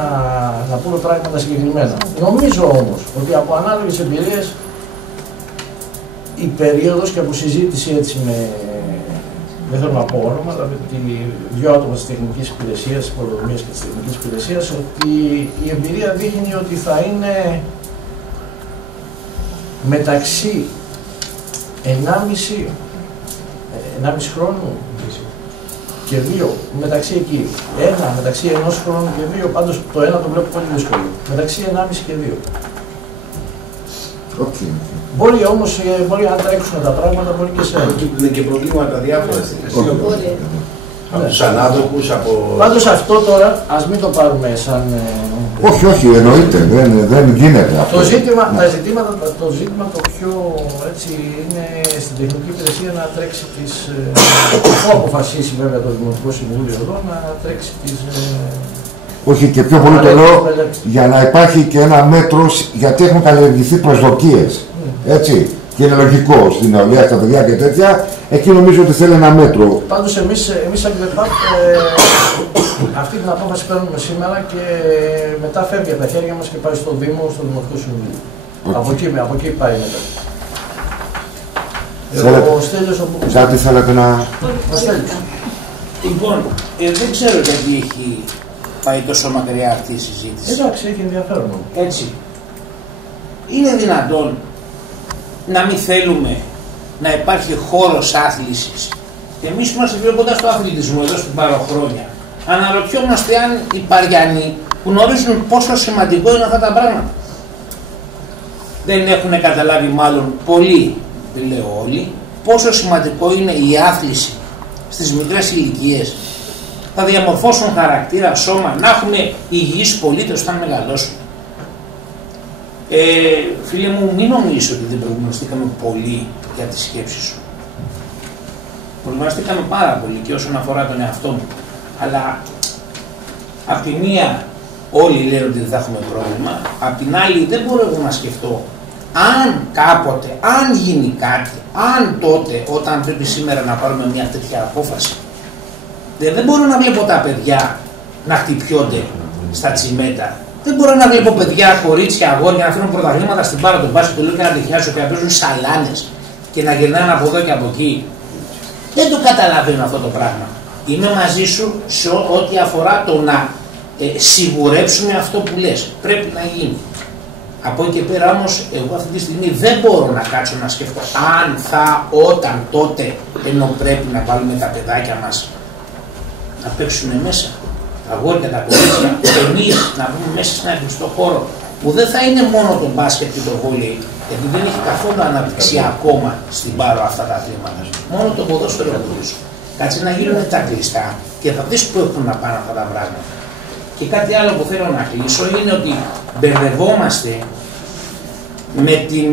να πούμε πράγματα συγκεκριμένα. Νομίζω όμως ότι από ανάλογες εμπειρίες η περίοδος και από συζήτηση έτσι δεν θέλω να πω όνομα, αλλά με δυο άτομα της τεχνικής υπηρεσίας, της πολεοδομίας και της τεχνικής υπηρεσίας, ότι η εμπειρία δείχνει ότι θα είναι μεταξύ 1,5 χρόνου και 2, μεταξύ εκεί. Μεταξύ 1 χρόνου και 2, πάντως το ένα το βλέπω πολύ δύσκολο. Μεταξύ 1,5 και 2. Okay. Μπορεί όμως, μπορεί αν τρέξουν τα πράγματα, μπορεί και σε Είναι και προβλήματα διάφορα στην Από τους ανάδοχους, από... Πάντως αυτό τώρα, ας μην το πάρουμε σαν... Όχι, όχι, εννοείται, δεν γίνεται αυτό. Το ζήτημα το πιο έτσι είναι στην τεχνική υπηρεσία να τρέξει τις... Αφού αποφασίσει βέβαια το Δημοτικό Συμβούλιο εδώ, να τρέξει τις... Όχι, και πιο πολύ το λέω για να υπάρχει και ένα μέτρο, γιατί έχουν καλλιεργηθεί προσδοκίες. Έτσι. Και είναι λογικό στην νεολαία, στα παιδιά και τέτοια. Εκεί νομίζω ότι θέλει ένα μέτρο. Πάντως εμείς σαν ΚΔΕΠΑΠ αυτή την απόφαση παίρνουμε σήμερα και μετά φεύγει από τα χέρια μας και πάει στο Δήμο, στο Δημοτικό Συμβούλιο. Okay. Από εκεί πάει μετά. Ο Στέλιος ο Μπούκος. Κάτι θέλετε να... Λοιπόν, δεν ξέρω γιατί έχει πάει τόσο μακριά αυτή η συζήτηση. Εντάξει, έχει ενδιαφέρον. Έτσι. Είναι δυνατόν να μην θέλουμε να υπάρχει χώρος άθλησης? Εμείς είμαστε πιο κοντά στο αθλητισμό εδώ στην Πάρο χρόνια. Αναρωτιόμαστε αν οι Παριανοί γνωρίζουν πόσο σημαντικό είναι αυτά τα πράγματα. Δεν έχουν καταλάβει μάλλον πολλοί, δεν λέω όλοι, πόσο σημαντικό είναι η άθληση στις μικρές ηλικίες. Θα διαμορφώσουν χαρακτήρα, σώμα, να έχουμε υγιείς πολίτες όταν μεγαλώσουν. Φίλε μου, μην νομίζεις ότι δεν προβληματιστήκαμε πολύ για τη σκέψη σου. Προβληματιστήκαμε πάρα πολύ και όσον αφορά τον εαυτό μου. Αλλά απ' τη μία όλοι λένε ότι δεν θα έχουμε πρόβλημα, απ' την άλλη δεν μπορώ εγώ να σκεφτώ αν κάποτε, αν γίνει κάτι, αν τότε, όταν πρέπει σήμερα να πάρουμε μια τέτοια απόφαση. Δεν μπορώ να βλέπω τα παιδιά να χτυπιόνται στα τσιμέτα. Δεν μπορώ να βλέπω παιδιά, κορίτσια, αγόρια να φέρουν πρωταθλήματα στην Πάρο τον μπάσκετ και να τυχιάσουν και να παίζουν σαλάνες και να γυρνάνε από εδώ και από εκεί. Δεν το καταλαβαίνω αυτό το πράγμα. Είμαι μαζί σου σε ό,τι αφορά το να σιγουρέψουμε αυτό που λες. Πρέπει να γίνει. Από εκεί και πέρα όμως, εγώ αυτή τη στιγμή δεν μπορώ να κάτσω να σκεφτώ αν θα, όταν, τότε, ενώ πρέπει να βάλουμε τα παιδάκια μας να παίξουν μέσα. Τα αγόρια, τα κορίτσια, εμείς να βγούμε μέσα σε ένα κλειστό χώρο που δεν θα είναι μόνο το μπάσκετ και το βόλεϊ, γιατί δεν έχει καθόλου αναπτυξεί ακόμα στην Πάρο αυτά τα αθλήματα. Μόνο το ποδόσφαιρο μπορούσε. Κάτσε να γίνουν τα κλειστά και θα δεις που έχουν να πάνε αυτά τα πράγματα. Και κάτι άλλο που θέλω να κλείσω είναι ότι μπερδευόμαστε με την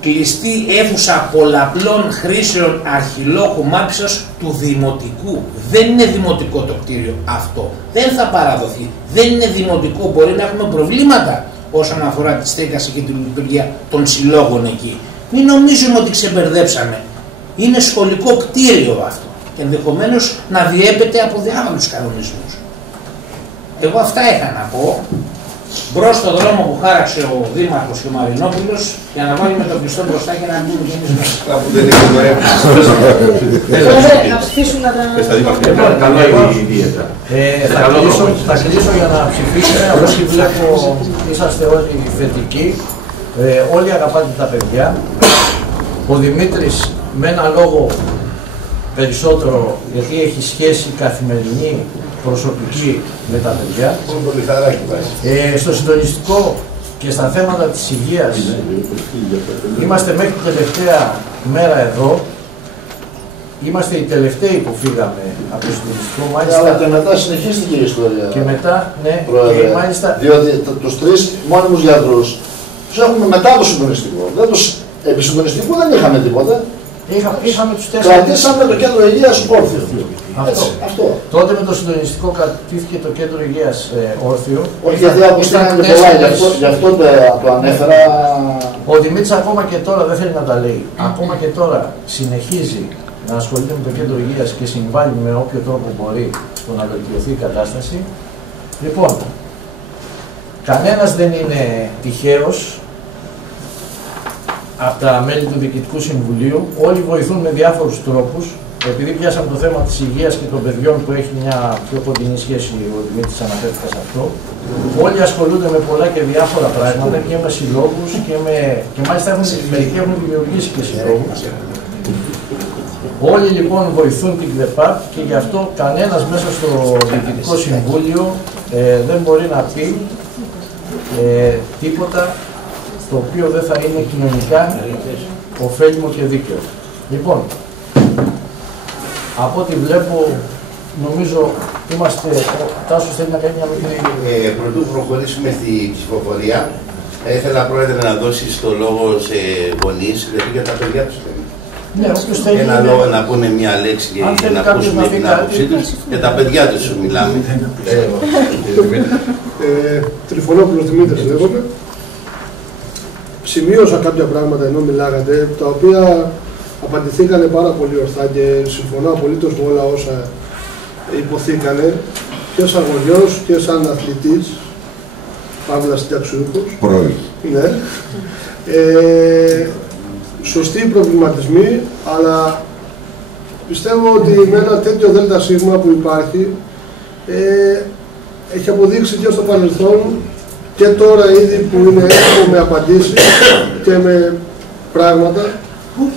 κλειστή αίθουσα πολλαπλών χρήσεων αρχιλόχου Μάρξος του Δημοτικού. Δεν είναι δημοτικό το κτίριο αυτό. Δεν θα παραδοθεί. Δεν είναι δημοτικό. Μπορεί να έχουμε προβλήματα όσον αφορά τη στέγαση και την λειτουργία των συλλόγων εκεί. Μην νομίζουμε ότι ξεμπερδέψαμε. Είναι σχολικό κτίριο αυτό. Ενδεχομένως να διέπεται από διάφορους κανονισμούς. Εγώ αυτά είχα να πω. Μπρος στον δρόμο που χάραξε ο Δήμαρχος και ο Μαρινόπουλος για να βάλουμε το πιστό μπροστά και να μπούμε και εμείς μέσα. Κάπου δεν είναι το Να ψηφίσουν να τα... Θα κλείσω για να ψηφίσουμε. Όπως βλέπω είσαστε όλοι θετικοί. Όλοι αγαπάτε τα παιδιά. Ο Δημήτρης με ένα λόγο περισσότερο, γιατί έχει σχέση καθημερινή προσωπική με τα παιδιά. Στο συντονιστικό και στα θέματα της υγείας είμαστε μέχρι την τελευταία μέρα εδώ. Είμαστε οι τελευταίοι που φύγαμε από το συντονιστικό. Αλλά και μετά συνεχίστηκε η ιστορία. Και μετά, ναι, Πρόεδρε, και μάλιστα... διότι τους τρεις μόνιμους γιατρούς τους έχουμε μετά το συντονιστικό. Επί συντονιστικού δεν είχαμε τίποτα. Είχαμε τους 4. Κρατήσαμε το κέντρο υγείας όρθιο. Αυτό. Τότε με το συντονιστικό κρατήθηκε το κέντρο υγείας όρθιο. Όχι, γιατί ακουστήκαν και πολλά, γι' αυτό το ανέφερα. Ο Δημήτρης ακόμα και τώρα δεν θέλει να τα λέει. Ακόμα και τώρα συνεχίζει να ασχολείται με το κέντρο υγείας και συμβάλλει με όποιο τρόπο μπορεί στο να βελτιωθεί η κατάσταση. Λοιπόν, κανένας δεν είναι τυχαίος από τα μέλη του Διοικητικού Συμβουλίου. Όλοι βοηθούν με διάφορους τρόπους. Επειδή πιάσαμε το θέμα της υγείας και των παιδιών που έχει μια πιο κοντινή σχέση, ο Δημήτρης αναφέρθηκε σε αυτό, όλοι ασχολούνται με πολλά και διάφορα πράγματα και με συλλόγους και μάλιστα μερικοί έχουν δημιουργήσει και συλλόγους. Όλοι λοιπόν βοηθούν την ΚΔΕΠΑΠ και γι' αυτό κανένας μέσα στο Διοικητικό Συμβούλιο δεν μπορεί να πει τίποτα το οποίο δεν θα είναι κοινωνικά ωφέλιμο και δίκαιο. Λοιπόν, από ό,τι βλέπω νομίζω είμαστε. Τάσος θέλει να κάνει μια μικρή. Πρωτού προχωρήσουμε στη ψηφοφορία, ήθελα, Πρόεδρε, να δώσεις το λόγο σε γονείς, δηλαδή για τα παιδιά τους. Ναι, όποιος θέλει. Ένα λόγο να πούνε μια λέξη και να ακούσουμε την άποψή τους. Για τα παιδιά τους μιλάμε. Τριφωνόπουλος Δημήτρης λέγομαι. Σημείωσα κάποια πράγματα ενώ μιλάγατε, τα οποία απαντηθήκανε πάρα πολύ ορθά και συμφωνώ απολύτως με όλα όσα υποθήκανε, και σαν γονιός και σαν αθλητής, παύλα συνταξιούχος. Πρώην. Ναι. Σωστοί προβληματισμοί, αλλά πιστεύω ότι με ένα τέτοιο ΔΣ που υπάρχει, έχει αποδείξει και στο παρελθόν και τώρα ήδη που είναι έτοιμο με απαντήσεις και με πράγματα,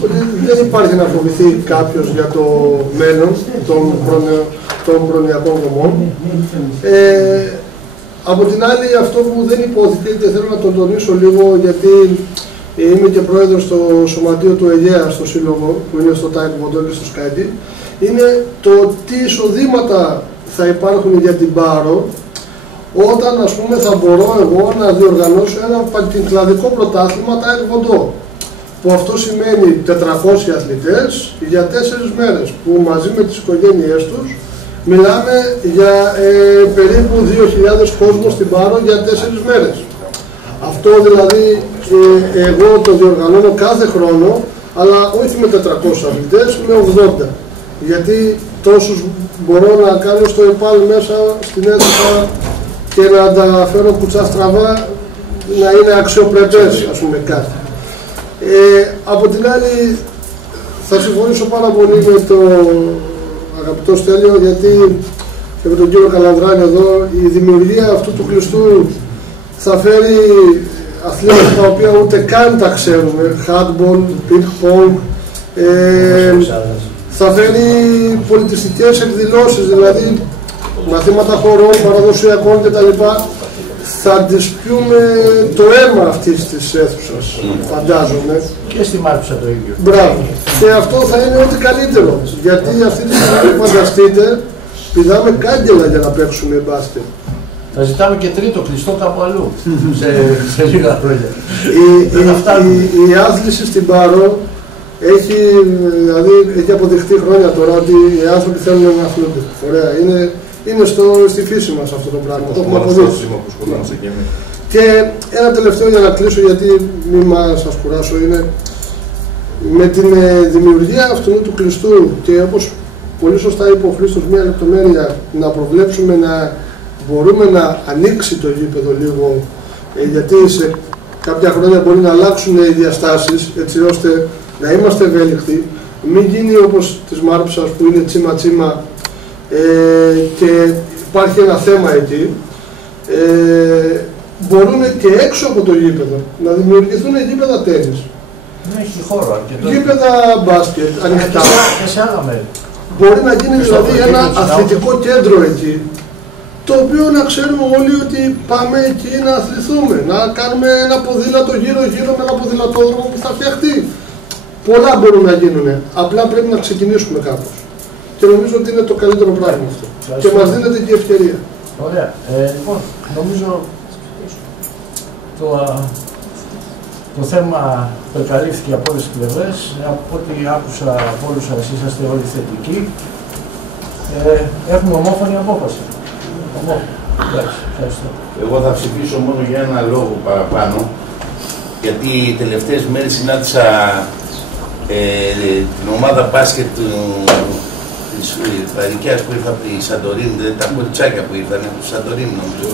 ότι δεν υπάρχει να φοβηθεί κάποιος για το μέλλον των προνοιακών δομών. Από την άλλη, αυτό που δεν υπόθηκε και θέλω να τον τονίσω λίγο, γιατί είμαι και πρόεδρος στο Σωματείο του ΕΓΕΑ, στο Σύλλογο, που είναι στο Taekwondo και στο Σκάιτι, είναι το τι εισοδήματα θα υπάρχουν για την Πάρο, όταν, ας πούμε, θα μπορώ εγώ να διοργανώσω ένα πανκυκλαδικό πρωτάθλημα Taekwondo, που αυτό σημαίνει 400 αθλητές για 4 μέρες, που μαζί με τις οικογένειές τους μιλάμε για περίπου 2.000 κόσμος στην Πάρο για 4 μέρες. Αυτό δηλαδή εγώ το διοργανώνω κάθε χρόνο, αλλά όχι με 400 αθλητές, με 80. Γιατί τόσους μπορώ να κάνω στο ΕΠΑΛ μέσα στην αίθουσα και να τα φέρω κουτσά στραβά, να είναι αξιοπρεπές, ας πούμε, κάτι. Από την άλλη, θα συμφωνήσω πάρα πολύ με τον αγαπητό Στέλιο, γιατί και με τον κύριο Καλανδράνη εδώ, η δημιουργία αυτού του κλειστού θα φέρει αθλήματα τα οποία ούτε καν τα ξέρουμε, handball, ping pong, θα φέρει πολιτιστικές εκδηλώσεις, δηλαδή μαθήματα χωρών, παραδοσιακών κτλ. Θα αντισπιούμε το αίμα αυτής της αίθουσας, φαντάζομαι. Και στη Μάρκουσα το ίδιο. Μπράβο. Και αυτό θα είναι ό,τι καλύτερο. Γιατί αυτή τη στιγμή, φανταστείτε, πηδάμε κάγκελα για να παίξουμε μπάσκετ. Θα ζητάμε και τρίτο κλειστό κάπου αλλού σε λίγα χρόνια. Η άθληση στην Πάρο έχει αποδειχτεί χρόνια τώρα ότι οι άνθρωποι θέλουν να αθλούνται. Ωραία. Είναι στη φύση μας αυτό το πράγμα. Το έχουμε αποδείξει. Και ένα τελευταίο για να κλείσω, γιατί μην σας κουράσω, είναι με την δημιουργία αυτού του κλειστού και όπως πολύ σωστά είπε ο Χρήστος, μια λεπτομέρεια, να προβλέψουμε να μπορούμε να ανοίξει το γήπεδο λίγο, γιατί σε κάποια χρόνια μπορεί να αλλάξουν οι διαστάσεις, έτσι ώστε να είμαστε ευέλικτοι, μην γίνει όπως της Μάρψας που είναι τσίμα-τσίμα και υπάρχει ένα θέμα εκεί. Μπορούν και έξω από το γήπεδο να δημιουργηθούν γήπεδα τένις. Δεν έχει χώρο αρκετό. Γήπεδα μπάσκετ, ανοιχτά. Και σε άλλα μέρη. Μπορεί να γίνει δηλαδή ένα αθλητικό κέντρο εκεί, το οποίο να ξέρουμε όλοι ότι πάμε εκεί να αθληθούμε, να κάνουμε ένα ποδήλατο γύρω-γύρω με ένα ποδηλατόδρομο που θα φτιαχτεί. Πολλά μπορούν να γίνουν. Απλά πρέπει να ξεκινήσουμε κάπως. Και νομίζω ότι είναι το καλύτερο πράγμα αυτό. Και μας δίνεται και η ευκαιρία. Ωραία. Λοιπόν, νομίζω το θέμα περικαλύφθηκε από όλες τις πλευρές. Από ό,τι άκουσα από όλους σας, είσαστε όλοι θετικοί. Έχουμε ομόφωνη απόφαση. Εντάξει, ευχαριστώ. Εγώ θα ψηφίσω μόνο για ένα λόγο παραπάνω, γιατί οι τελευταίες μέρες συνάντησα την ομάδα μπάσκετ της Βαρικιάς που ήρθα από τη Σαντορίνη, τα κοριτσάκια που ήρθαν από τη Σαντορίνη νομίζω.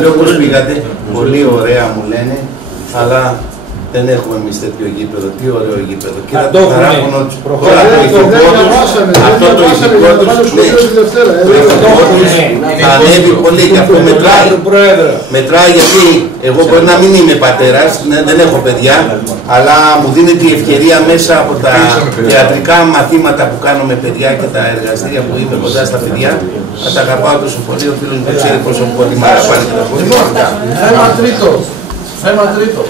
Λέω πώς πήγατε, πολύ ωραία μου λένε, αλλά δεν έχουμε εμείς τέτοιο γήπεδο. Τι ωραίο γήπεδο. Κοίτα το παράπονο τους. Τώρα το ηθικό τους, αυτό το ηθικό τους, θα ανέβει πολύ και αυτό μετράει. Μετράει γιατί εγώ μπορεί να μην είμαι πατέρας, δεν έχω παιδιά, αλλά μου δίνεται η ευκαιρία μέσα από τα θεατρικά μαθήματα που κάνω με παιδιά και τα εργαστήρια που είμαι κοντά στα παιδιά, να τα αγαπάω τόσο πολύ. Ο φίλος μου δεν ξέρει πόσο πολύ μ' αγαπάνε και τα πολύ. Θέμα τρίτο. Θέμα τρίτο.